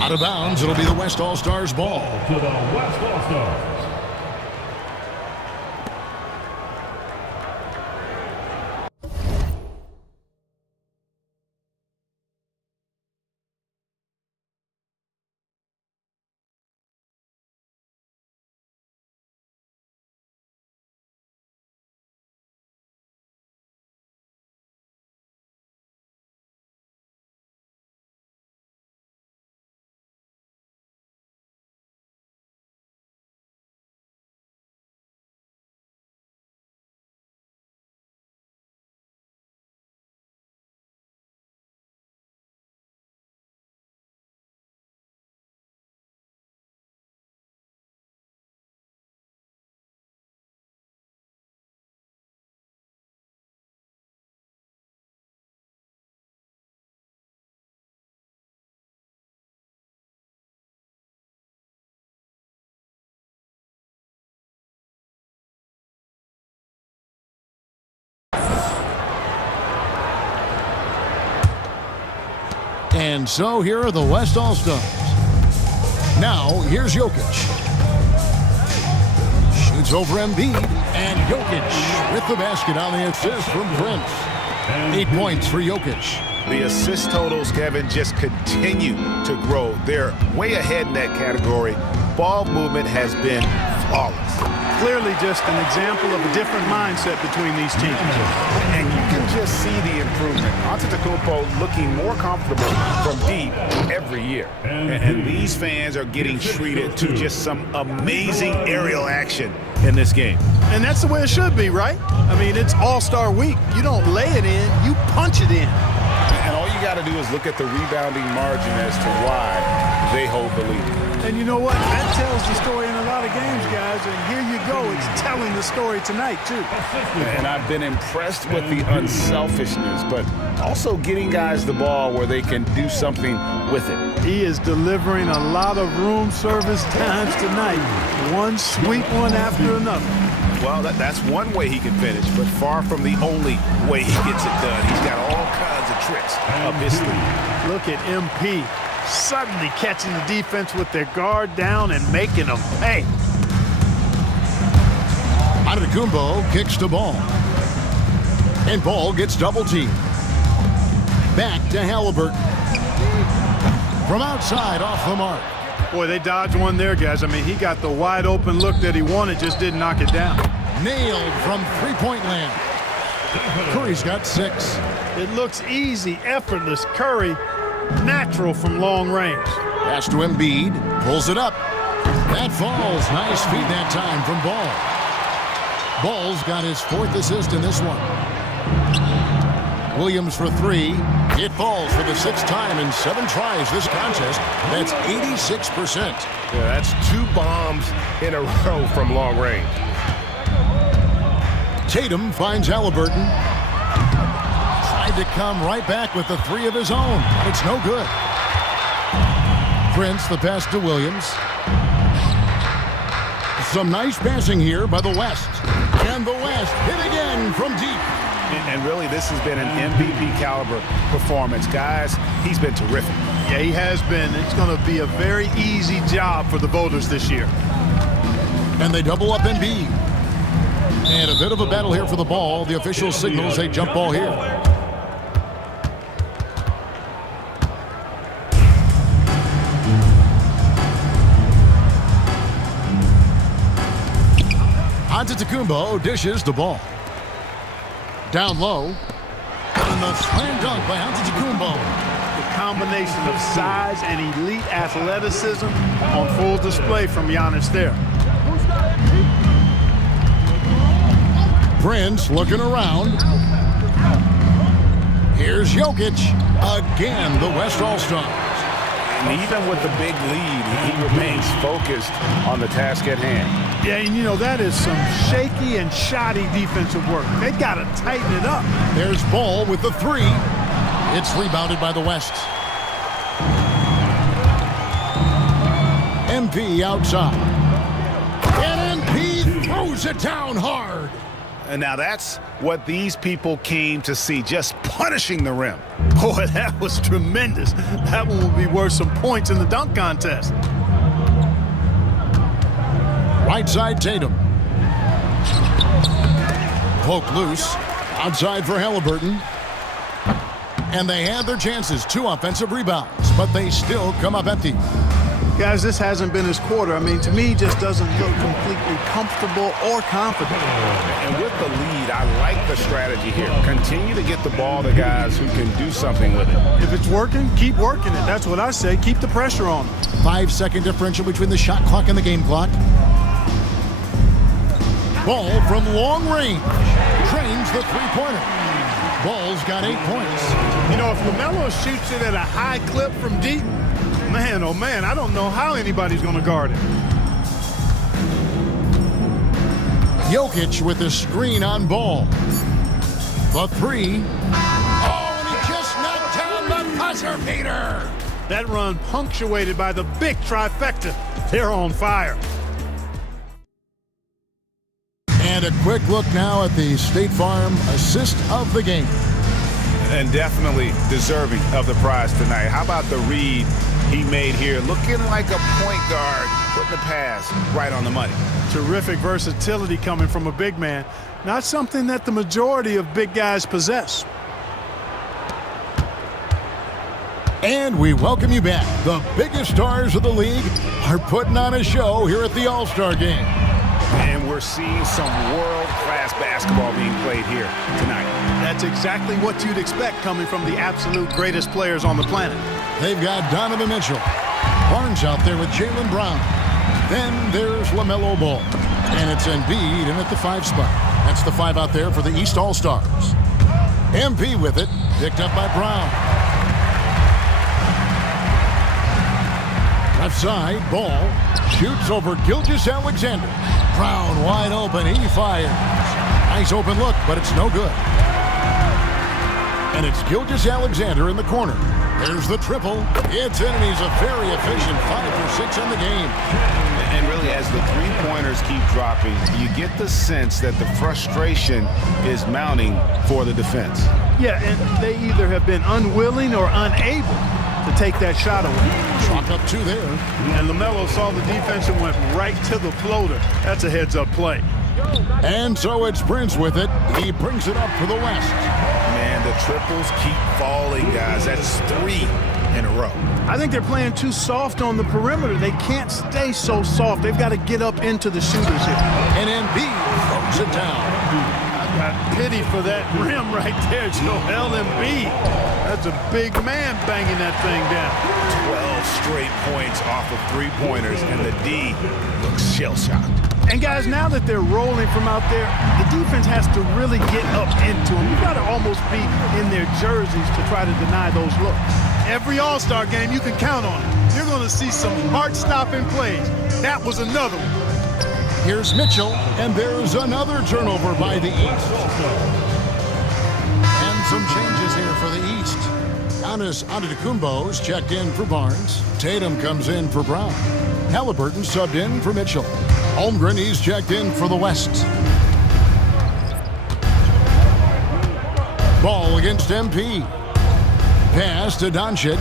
Out of bounds, it'll be the West All-Stars ball. To the West All-Stars. And so here are the West All-Stars. Now, here's Jokic. Shoots over Embiid, and Jokic with the basket on the assist from Prince. 8 points for Jokic. The assist totals, Kevin, just continue to grow. They're way ahead in that category. Ball movement has been flawless. Clearly just an example of a different mindset between these teams. And you can just see the improvement. Antetokounmpo looking more comfortable from deep every year. And these fans are getting treated to just some amazing aerial action in this game. And that's the way it should be, right? I mean, it's All-Star Week. You don't lay it in, you punch it in. And all you got to do is look at the rebounding margin as to why they hold the lead. And you know what? That tells the story in a lot of games, guys. And here you go. It's telling the story tonight, too. And I've been impressed with the unselfishness, but also getting guys the ball where they can do something with it. He is delivering a lot of room service times tonight. One sweet one after another. Well, that's one way he can finish, but far from the only way he gets it done. He's got all kinds of tricks up his sleeve. Look at MP suddenly catching the defense with their guard down and making them pay. Antetokounmpo kicks the ball. And Ball gets double-teamed. Back to Halliburton. From outside, off the mark. Boy, they dodged one there, guys. I mean, he got the wide-open look that he wanted, just didn't knock it down. Nailed from three-point land. Curry's got 6. It looks easy, effortless. Curry, natural from long range. Pass to Embiid, pulls it up. That falls. Nice feed that time from Ball. Ball's got his 4th assist in this one. Williams for three. It falls for the 6th time in 7 tries this contest. That's 86%. Yeah, that's 2 bombs in a row from long range. Tatum finds Halliburton. Tried to come right back with the 3 of his own, but it's no good. Prince, the pass to Williams. Some nice passing here by the West. And the West hit again from deep. And really, this has been an MVP caliber performance. Guys, he's been terrific. Yeah, he has been. It's going to be a very easy job for the voters this year. And they double up Embiid. And a bit of a battle here for the ball. The official signals a jump ball here. Antetokounmpo dishes the ball. Down low. And the slam dunk by Antetokounmpo. The combination of size and elite athleticism on full display from Giannis there. Prince looking around. Here's Jokic. Again, the West All-Stars. And even with the big lead, he remains focused on the task at hand. Yeah, and you know, that is some shaky and shoddy defensive work. They got to tighten it up. There's Ball with the 3. It's rebounded by the West. MP outside. And MP throws it down hard. And now that's what these people came to see, just punishing the rim. Boy, that was tremendous. That one will be worth some points in the dunk contest. Right side, Tatum. Poke loose. Outside for Halliburton. And they had their chances. 2 offensive rebounds, but they still come up empty. Guys, this hasn't been his quarter. I mean, to me, just doesn't look completely comfortable or confident. And with the lead, I like the strategy here. Continue to get the ball to guys who can do something with it. If it's working, keep working it. That's what I say. Keep the pressure on them. 5-second differential between the shot clock and the game clock. Ball from long range. Trains the 3-pointer. Ball's got 8 points. You know, if LaMelo shoots it at a high clip from deep, man, oh man, I don't know how anybody's going to guard it. Jokic with the screen on Ball. The 3. Oh, and he just knocked down the buzzer beater. That run punctuated by the big trifecta. They're on fire. And a quick look now at the State Farm assist of the game. And definitely deserving of the prize tonight. How about the read he made here? Looking like a point guard, putting the pass right on the money. Terrific versatility coming from a big man. Not something that the majority of big guys possess. And we welcome you back. The biggest stars of the league are putting on a show here at the All-Star Game. And we're seeing some world-class basketball being played here tonight. That's exactly what you'd expect coming from the absolute greatest players on the planet. They've got Donovan Mitchell. Barnes out there with Jaylen Brown. Then there's LaMelo Ball. And it's Embiid in at the 5 spot. That's the 5 out there for the East All-Stars. MP with it, picked up by Brown. Left side, Ball shoots over Gilgeous-Alexander. Brown wide open, he fires. Nice open look, but it's no good. And it's Gilgeous-Alexander in the corner. There's the triple. It's in, and he's a very efficient 5 for 6 on the game. And really, as the 3-pointers keep dropping, you get the sense that the frustration is mounting for the defense. Yeah, and they either have been unwilling or unable to take that shot away. Chalk up 2 there. And LaMelo saw the defense and went right to the floater. That's a heads-up play. And so it's Prince with it. He brings it up for the West. Man, the triples keep falling, guys. That's 3 in a row. I think they're playing too soft on the perimeter. They can't stay so soft. They've got to get up into the shooters here. And Embiid throws it down. I've got pity for that rim right there, Joel Embiid. That's a big man banging that thing down. 12 straight points off of 3-pointers, and the D looks shell-shocked. And guys, now that they're rolling from out there, the defense has to really get up into them. You've got to almost be in their jerseys to try to deny those looks. Every All-Star game, you can count on it. You're going to see some heart-stopping plays. That was another one. Here's Mitchell, and there's another turnover by the East. And some changes here for the East. Giannis Antetokounmpo's checked in for Barnes. Tatum comes in for Brown. Halliburton subbed in for Mitchell. Holmgren, he's checked in for the West. Ball against MP. Pass to Doncic.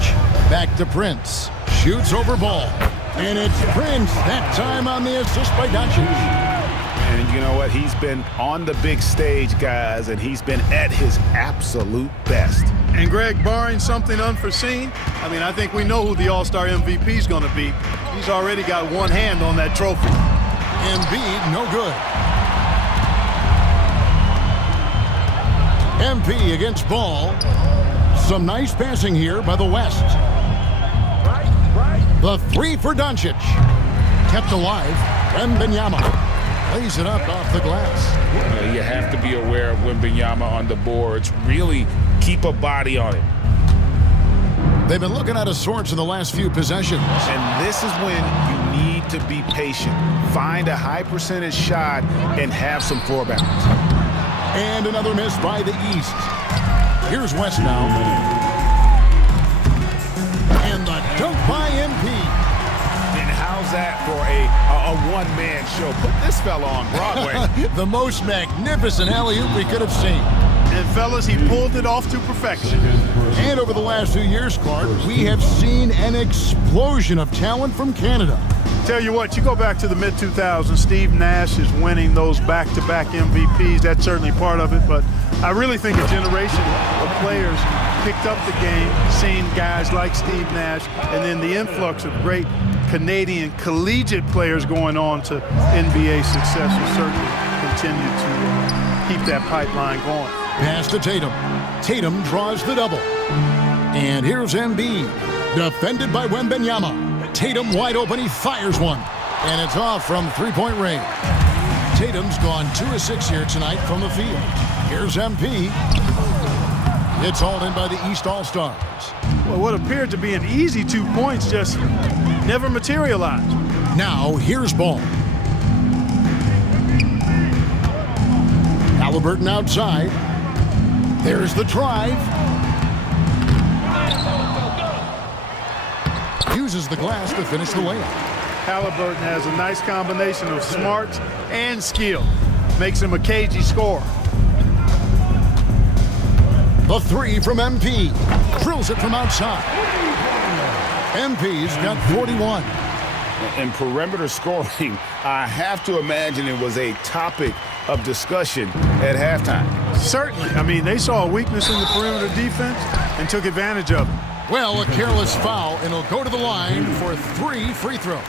Back to Prince. Shoots over Ball. And it's Prince that time on the assist by Doncic. And you know what? He's been on the big stage, guys, and he's been at his absolute best. And Greg, barring something unforeseen, I think we know who the All-Star MVP is going to be. He's already got one hand on that trophy. Embiid, no good. MP against Ball. Some nice passing here by the West. The three for Doncic. Kept alive. Wembanyama lays it up off the glass. You have to be aware of Wembanyama on the boards. Really keep a body on it. They've been looking out of sorts in the last few possessions. And this is when you need to be patient. Find a high percentage shot and have some floor balance. And another miss by the East. Here's West now. And the dunk by MP. And how's that for a one-man show? Put this fella on Broadway. The most magnificent alley-oop we could have seen. And fellas, he pulled it off to perfection. And over the last 2 years, Clark, we have seen an explosion of talent from Canada. Tell you what, you go back to the mid-2000s, Steve Nash is winning those back-to-back MVPs. That's certainly part of it, but I really think a generation of players picked up the game, seeing guys like Steve Nash, and then the influx of great Canadian collegiate players going on to NBA success will certainly continue to keep that pipeline going. Pass to Tatum. Tatum draws the double. And here's Embiid, defended by Wembanyama. Tatum wide open, he fires one. And it's off from three-point range. Tatum's gone 2 of 6 here tonight from the field. Here's MP. It's hauled in by the East All-Stars. Well, what appeared to be an easy 2 points just never materialized. Now, here's Ball. Halliburton outside. There's the drive. Uses the glass to finish the layup. Halliburton has a nice combination of smarts and skill. Makes him a cagey scorer. The three from MP. Drills it from outside. MP's got 41. In perimeter scoring, I have to imagine it was a topic of discussion at halftime. Certainly. They saw a weakness in the perimeter defense and took advantage of it. Well, a careless foul, and he'll go to the line for 3 free throws.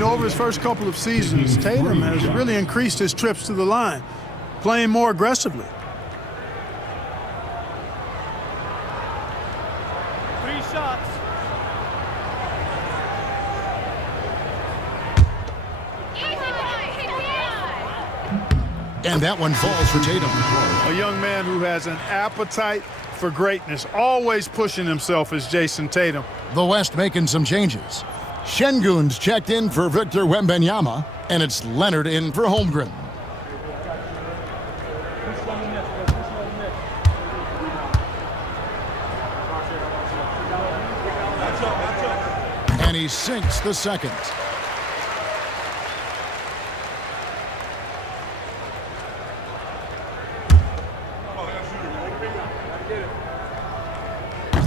Over his first couple of seasons, Tatum has really increased his trips to the line, playing more aggressively. 3 shots. And that one falls for Tatum. A young man who has an appetite for greatness, always pushing himself, is Jason Tatum. The West making some changes. Şengün's checked in for Victor Wembanyama, and it's Leonard in for Holmgren. And he sinks the second.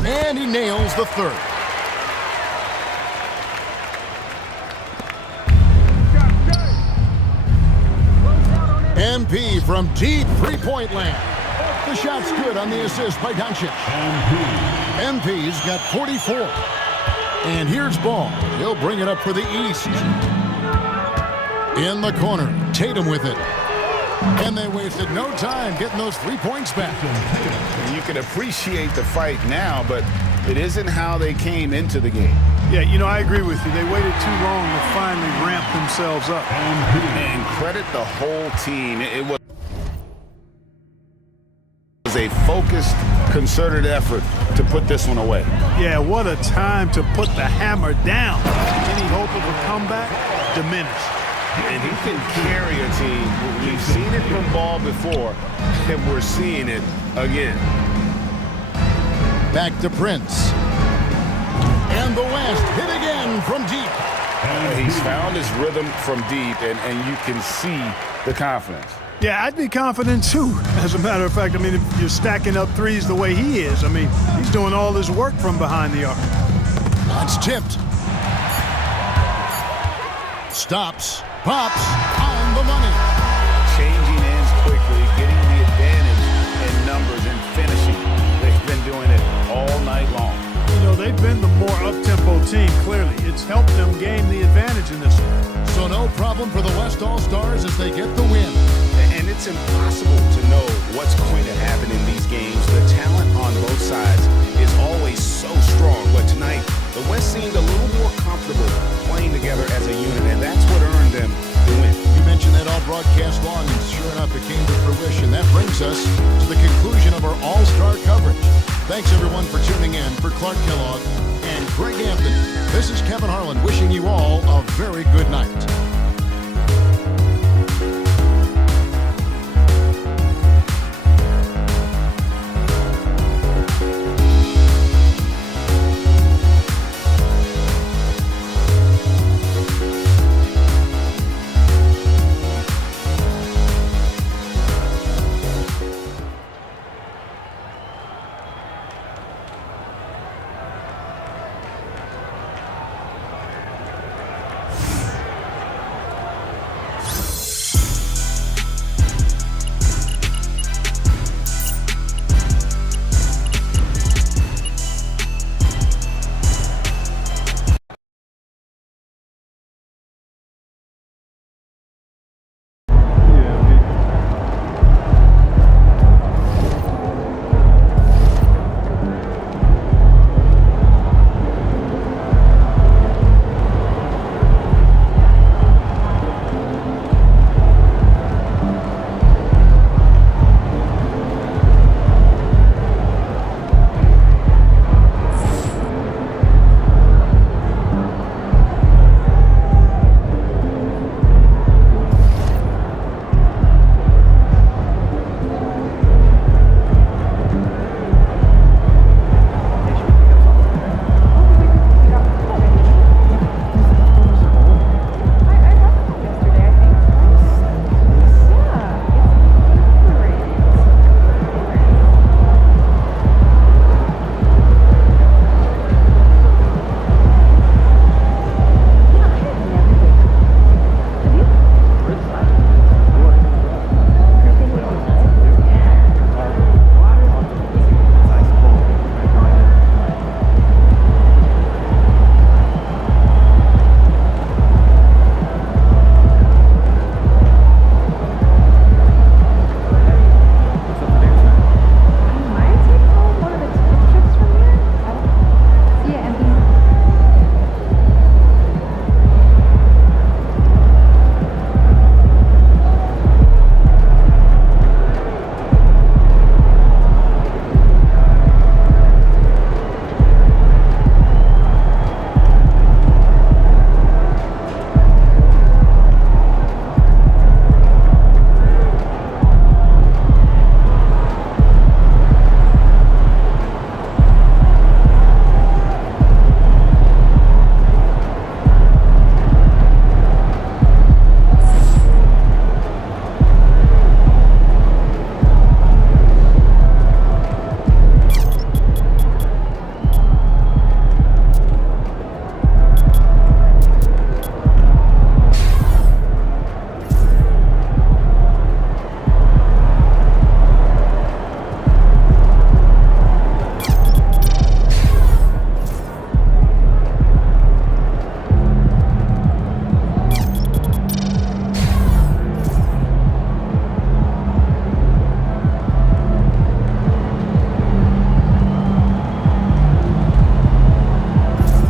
And he nails the third. MP from deep three-point land. The shot's good on the assist by Doncic. MP's got 44. And here's Ball. He'll bring it up for the East. In the corner, Tatum with it. And they wasted no time getting those 3 points back. You can appreciate the fight now, but It isn't how they came into the game. Yeah, you know, I agree with you. They waited too long to finally ramp themselves up. And credit the whole team. It was a focused, concerted effort to put this one away. Yeah, what a time to put the hammer down. Any hope of a comeback? Diminished. And he can carry a team. We've seen it from Ball before, and we're seeing it again. Back to Prince. And the West hit again from deep. He's found his rhythm from deep, and you can see the confidence. Yeah, I'd be confident too. As a matter of fact, I mean, if you're stacking up threes the way he is, I mean, he's doing all his work from behind the arc. That's tipped. Stops. Pops on the money. Changing ends quickly, getting the advantage in numbers and finishing. They've been doing it all night long. You know, they've been the more up-tempo team, clearly. It's helped them gain the advantage in this one. So no problem for the West All-Stars as they get the win. And it's impossible to know what's going to happen in these games. The talent on both sides is always so strong. But tonight, the West seemed a little more comfortable playing together as a unit, and that's what earned them the win. You mentioned that all broadcast long, and sure enough, it came to fruition. That brings us to the conclusion of our All-Star coverage. Thanks, everyone, for tuning in. For Clark Kellogg and Greg Anthony, this is Kevin Harlan wishing you all a very good night.